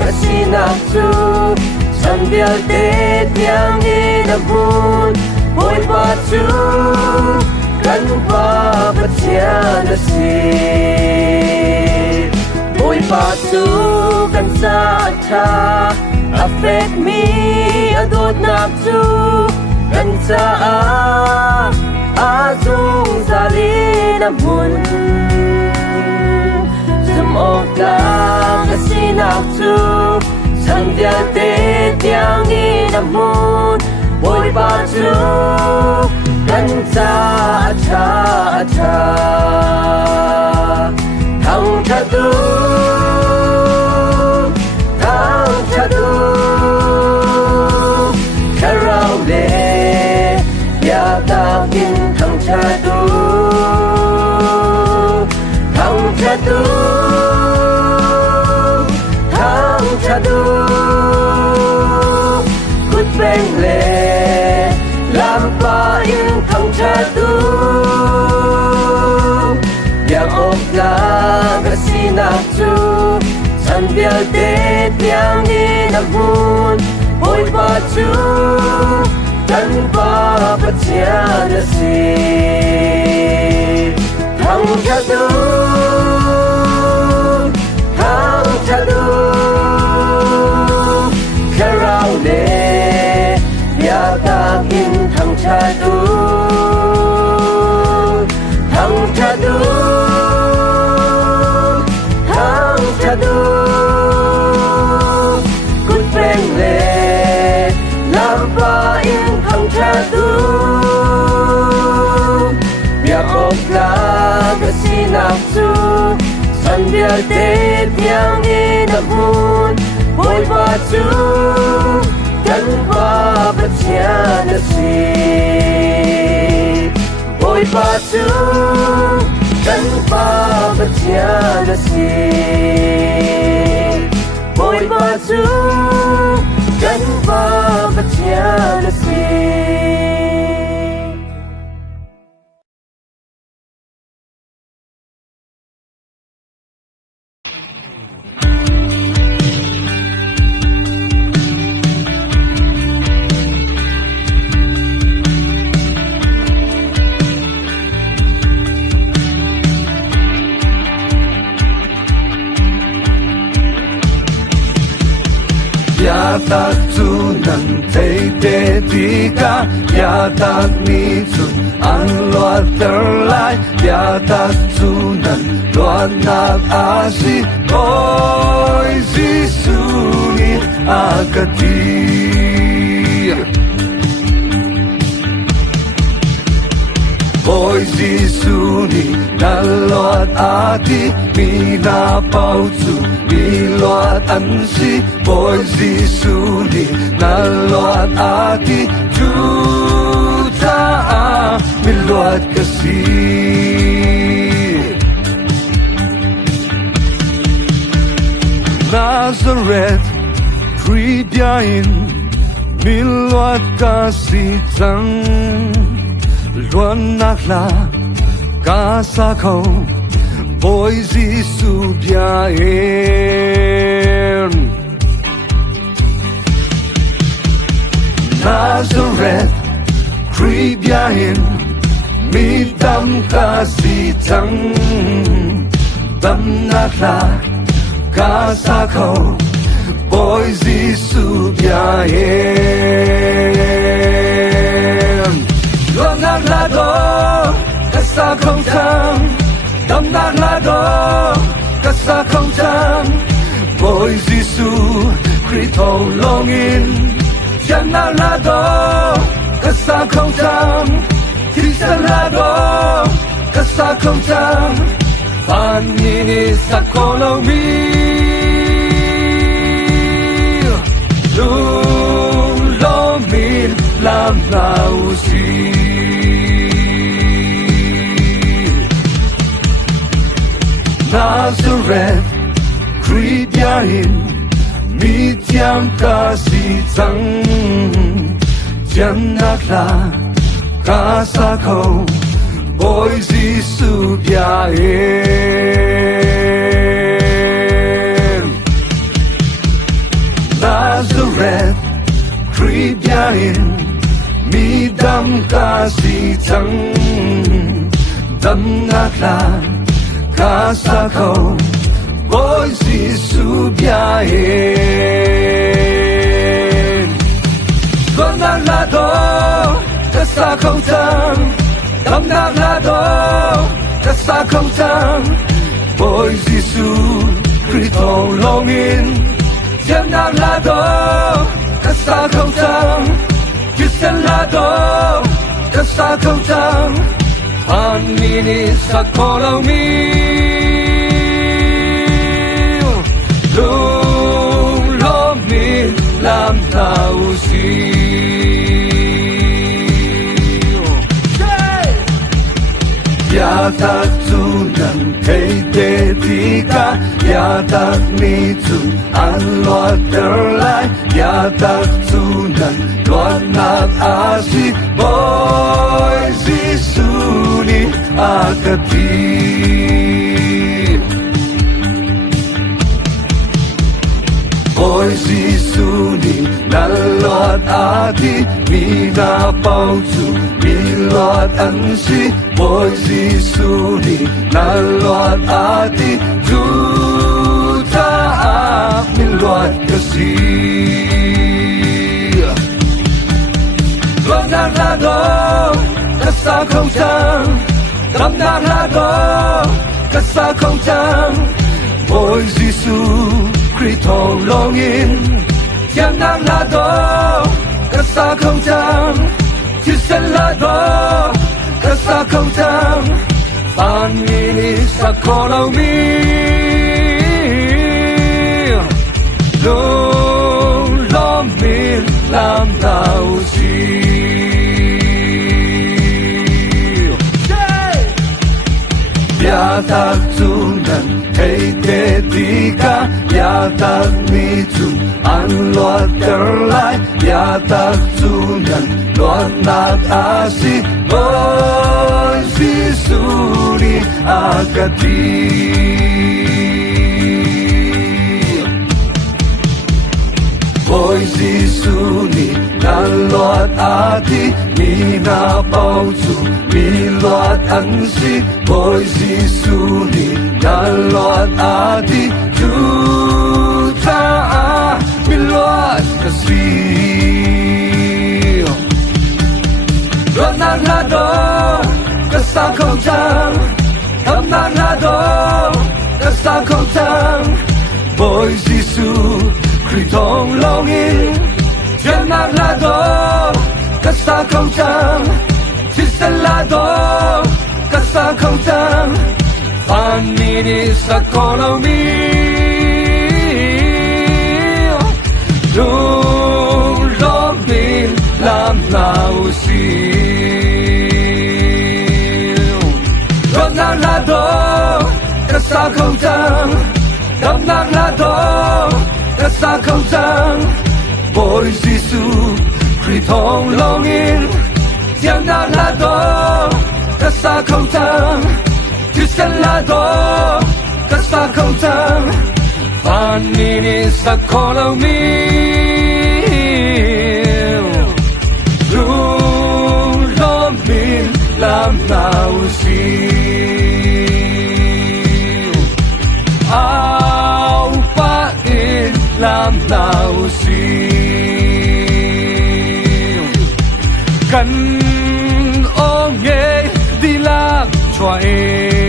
ka sina chu san bial te tiang ni na bun boy pa chu kan pa pa chia na si boy pa chu kan sa cha affect me adot na chu kan sa a zung zali na bun zum ok la ka sina chu san bial te tiang ni na bun boy pa chu kan sa cha cha thang cha du karao le ya ta kin thang cha du good bang le lam pa in thang cha du ya op la ka sina chu san bial te tiang ni na bun boy pa chu kan pa pa chia na si thang cha du karao le ya ta kin thang cha du good bang le lam pa in thang cha du ya op la ka sina chu san bial te tiang ni na bun boy pa chu kan pa pa chia na si boy pa chu kan pa pa chia na si boy pa chu kan pa pa chia na si ya tak tu nan te te ti ka ya tak ni tu an lo ter lai ya tak tu nan lo na a si oi si su ni a ka ti oi si su ni na lo a ti mi na pau tu mi lo an si oi si su ni na lo a ti tu ta mi lo ka si Nazareth Kribiain mi lo ka si tang luan nakla ka sa khâu boy Giêsu bia en Nazareth Kribia in mi tam ka si tang tam nakla ka sa khâu boy Giêsu bia en luan nakla do ka sa khâu tang Dam nag la do kasa không chăng boy Giêsu Christo longin chân nag la do kasa không chăng thi san la do kasa không chăng pan ni sa kolong mi lu long min lam lau si Nazareth Kribiain 将卡西藏，将那拉卡萨口，波西苏比亚Nazareth, Kribiain, Midam Kasi Tang, Dam Nakla, Kasako, Boise Subiain. Gonalado, Kasako Tang, Dam Naklado, Kasako Tang, Boise Su, Krito Longin. Diyan ang lado, kasakong tang, Diyan lado, kasakong tang, Paninis sa kolong miw, Lulomit lam tausiw. Yatak tunan kay Tetika, Yatak nitun an luat terlai, Yatak tunan luat nak asik, Boise suni akatip. Boise suni naluat ati, Mina pautu, Miluat ansi, Boise suni naluat ati, Juta miluat kasi. Luat lado, kasakong tang, Damnang lado, kasakong tang, Boise su, Kritong longin, Tiyanang lado, kasakong tang, Tiyan lado, kasakong tang, Paninis sa kolong miw, Lulomit lam tausiw. Yatak tunan kay Tetika, Yatak nitun an luat terlai, Yatak tunan luat nak asik, Boise suni akatip. Boise suni naluat ati, Mina pautu, Miluat ansi, Boise suni naluat ati, Juta miluat kasi. Luat lado, kasakong tang, Damnang lado, kasakong tang, Boise su, Kritong longin, Diyan ang lado, kasakong tang, Tiyan lado, kasakong tang, Paninis sa kolong miw, Lulomit lam nausiw. Luat ng lado, kasakong tang, Damnang lado, kasakong tang, Boise su, Kritong longin, Diyan ang lado, kasakong tang, Tiyan lado, kasakong tang, Paninis sa kolong miw, Lulomit lam nausiw. Au pain lam nausiw. Kan onge dilak chwain.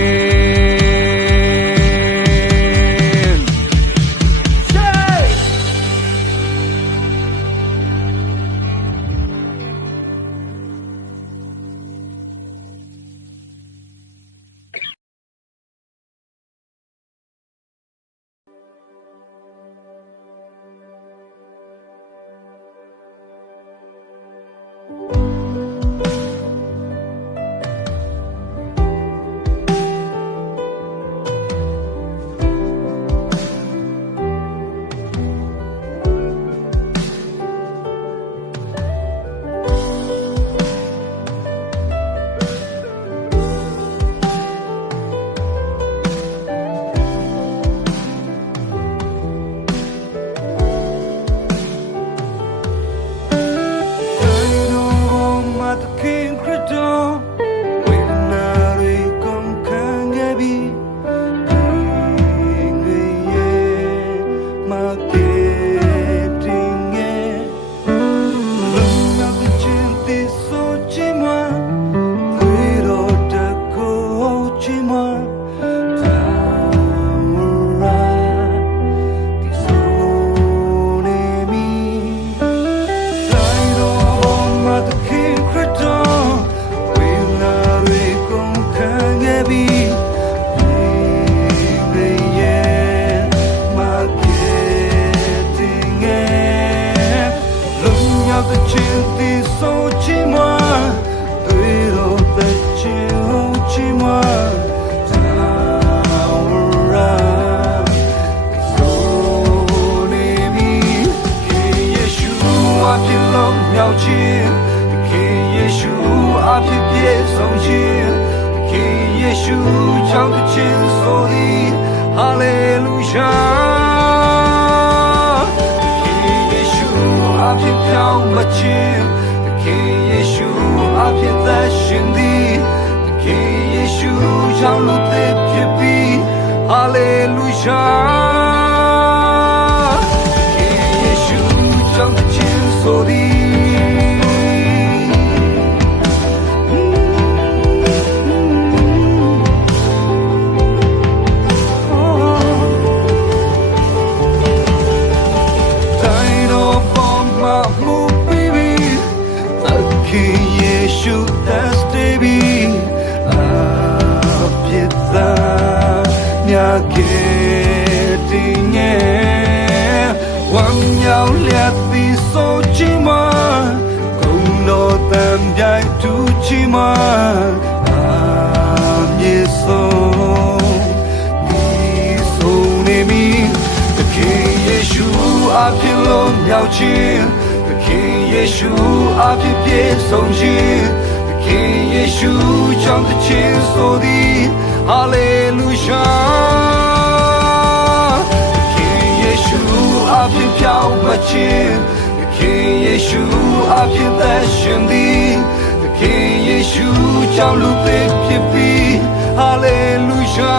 ခြင်းသခင်ယေရှုအဖြစ်ပြည့်စုံခြင်းသခင်ယေရှုကြောင့်ခြင်းဆိုသည်ဟာလေလုယာသခင်ယေရှုအဖြစ်ပြောင်းမခြင်းသခင်ယေရှုအဖြစ်သက်ရှင်သည်သခင်ယေရှုကြောင့်လူသက်ဖြစ်ပြီးဟာလေလုယာSo the Tied up on my move, baby. The King Yeshu, that's baby. Pietà, mia getting it. One yow let this. So chima, kuno tam jai tu chima, yeso, yeso nemi. The King Yeshu apilo miao chin, the King Yeshu api pie song chin, the King Yeshu chang the chin so di, hallelujah. The King Yeshu api piao ma chin. King Yeshu appeared that shindi the King Yeshu chao lu pe pipi hallelujah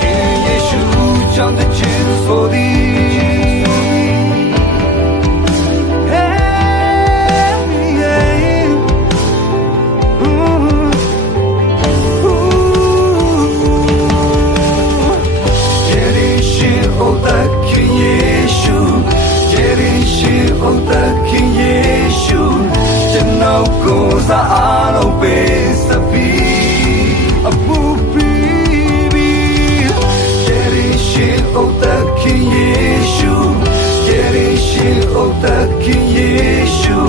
King Yeshu chao the chin so di Oh, the King Yeshu, Janau goes out of base a bee, a poopy. Getting shit, oh, the King Yeshu, getting shit, oh, the King Yeshu,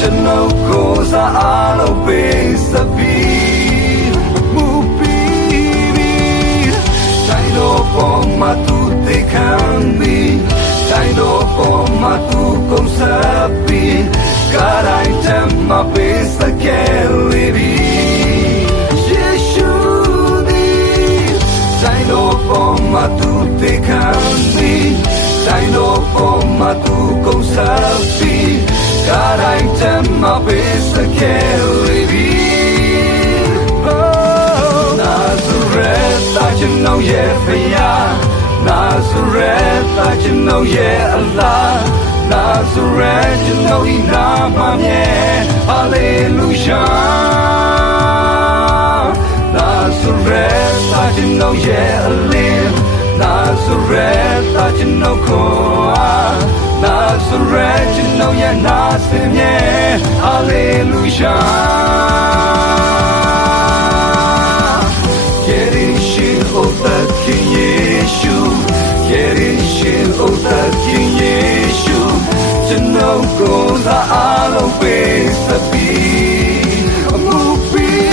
Janau goes out of base a bee, a poopy. I know for my tooth they can be. I know for my two comes happy. God, I tell my best I can't live it. Yeshua, I know for my two they can be. I know for my two comes happy. God, I tell my best I can't live it. Oh, Nazareth, I just know yeah, Nazareth, I you know yeah Allah. Nazareth, you know He not my man. Hallelujah. Nazareth, I you know yeah Allah. Nazareth, I you know Koa. Nazareth, you know yeah nothing yeah. Hallelujah. Getting shit of the King Yeshu. Getting shit of the King Yeshu. To know goes all always to be a movie.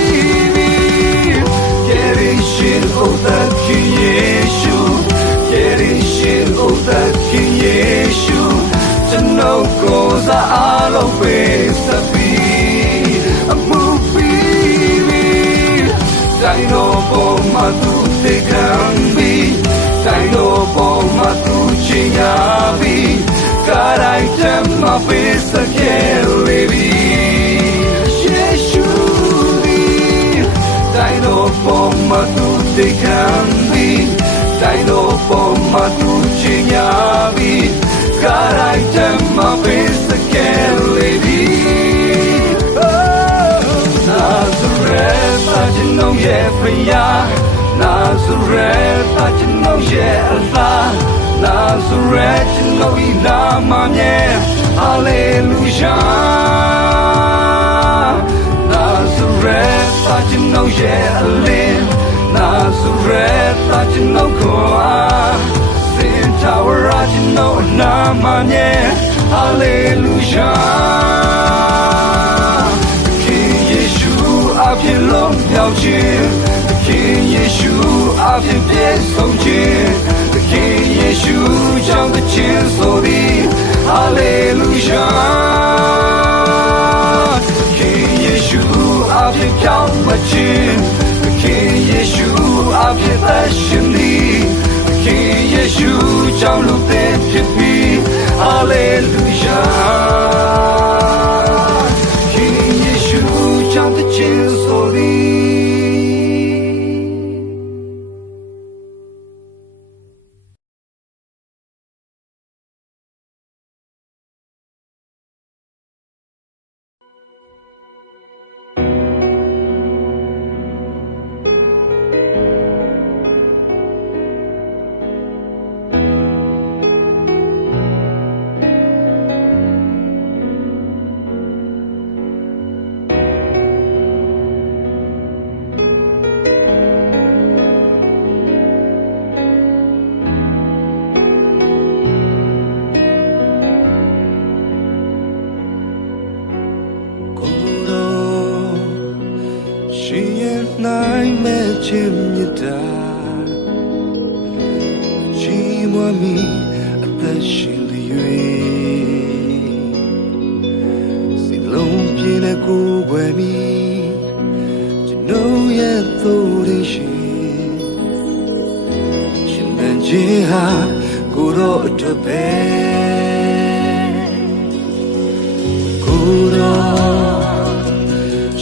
Getting shit of the King Yeshu. Getting shit of the King Yeshu. To know goes all always to be a movie. I know for my truth they can be. I know for my truth be. God, I tell my best I can't live it. Yeshua, I know for my truth they can be. I know for my truth be. God, I tell my best I can't live it. Oh, Nazareth, I know yeah for ya. Nazareth, I know yeah Allah. Nazareth, you know He not my man. Hallelujah. Nazareth, I know yeah Allah. Nazareth, I know Koa. Sin Tower, I know not my man. Hallelujah. King Yeshu, I've been long now, King Yeshu, I've been so King Yeshu, 将的千所的 Hallelujah King Yeshu Ave Pyao Machin King Yeshu Ave Tashini King Yeshu Chao Lu Te Phipi Hallelujah King Yeshu Chao Te Chin Soli Nine Chim Yada Chimwami at the Shindue Silom Pina Gugwemi Jino Yet Thodishi Shinanjiha Guro Tabe Guro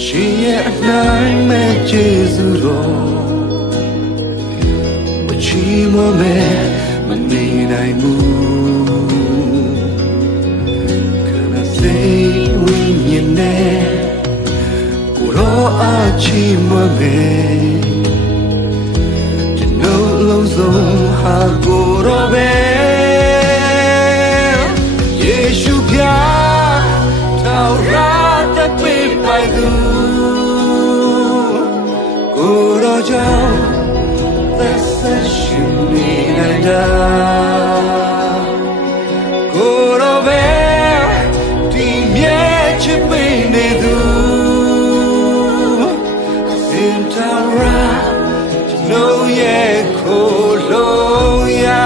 She at night met Jesus, but she met my need I move. Can I say when you net? Kuro achi mame, you know lozo ha kuro be. Yeshu pya taura ta pe pai du. That's a shimmy and Good over Team yet you been do Sintara no yet Koloya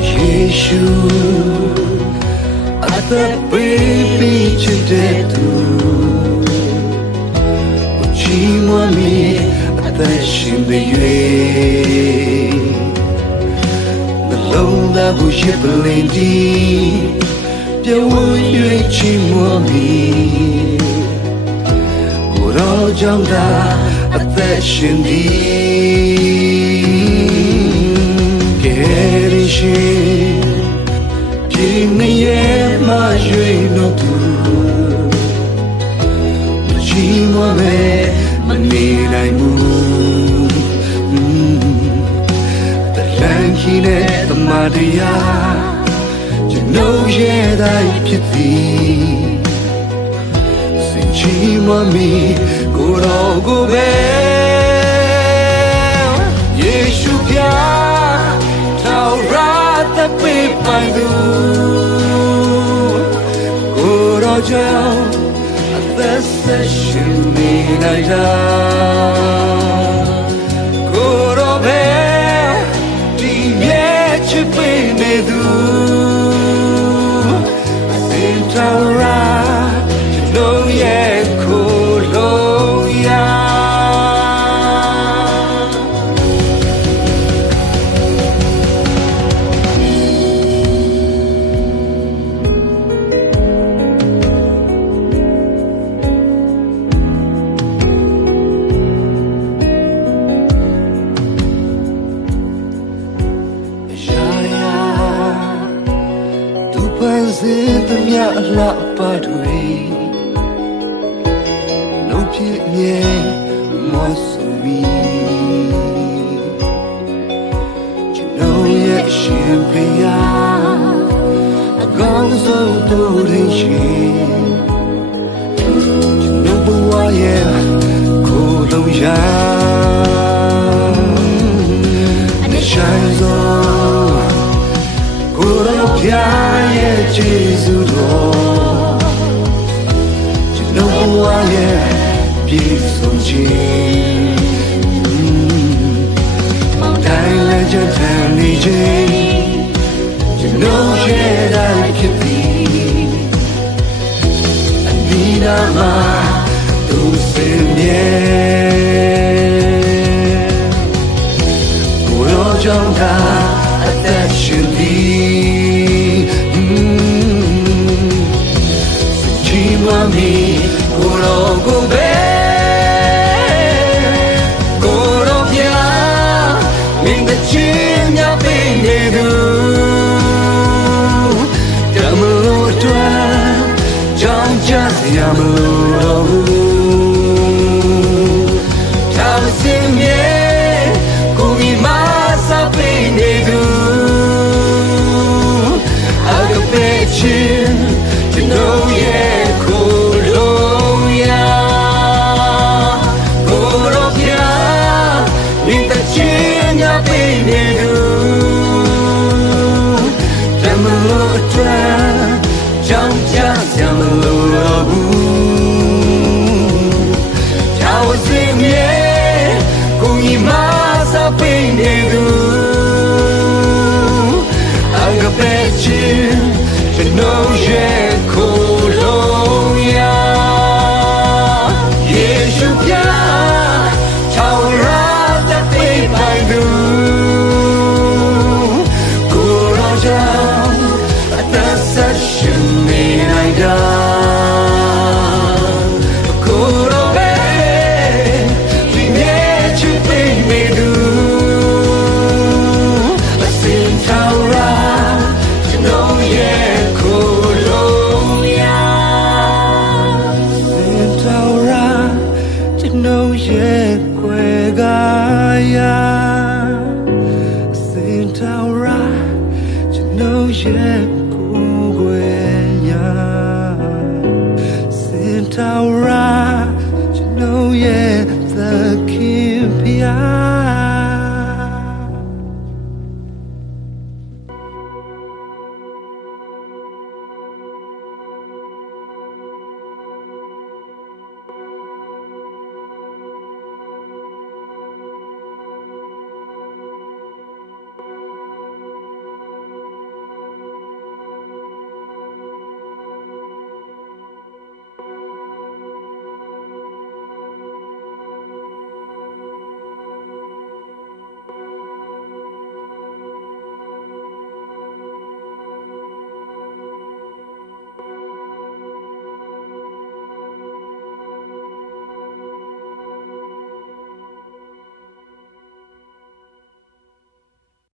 Yeshu at the baby Chidetu Uchimwami at the Shimbe The Lola Bushipalindi Dewo Yue Chimwami Kuro Janga at the Shindi Kerishi Ma yue no tu Chimo me mani nai mu The lankine the madia You know ye dai piti Sin chimo me Goro go be Yeshu pya Taura ta pe pai du Down at the session night Good over Team yet you been do I think I'll ride You know yeah cool oh yeah Zidamya la padwe No piye mosumi Jino ye shimpia Agonzo doreshi Jino buwaye kolo ya Anishanzo Kuro pya Jesus Lord You know who I am Peace on Jesus ကြောင့်သာအသက်ရှင်သည်ချီးမွမ်းမည်ကိုယ်တော်ကိုပဲကိုယ်တော်ဖျားမင်းတခြင်းများပေးနေသူတမလို့အတွက်ကြောင့်ကြစရာမလိုတော့ဘူးထာဝရမြေကိုမိမစာပေးနေသူအကပေချင်းကျွန်တော်ရဲ့ကိုယ်လုံးရာကိုယ်တော်ဖျားမင်းတခြင်းများပေးနေသူတမလို့အတွက်ကြောင့်ကြစရာမလိုတော့ဘူးထာဝရမြေကိုမိမစာပေးနေသူအကပေချင်းကျွန်တော်ရဲ့ကိုယ်လုံးရာယေရှုပြထာဝရတပေးပိုင်သူကိုယ်တော်ကြောင့်အသက်ဆက်ရှင်နေနိုင်တာကိုယ်တော်ပဲဒီနေ့ချစ်ပေးနေသူအစင်ထာဝရကျွန်တော်ရဲ့ကိုယ်လုံးရာအစင်ထာဝရကျွန်တော်ရဲ့ကိုယ်ကရာ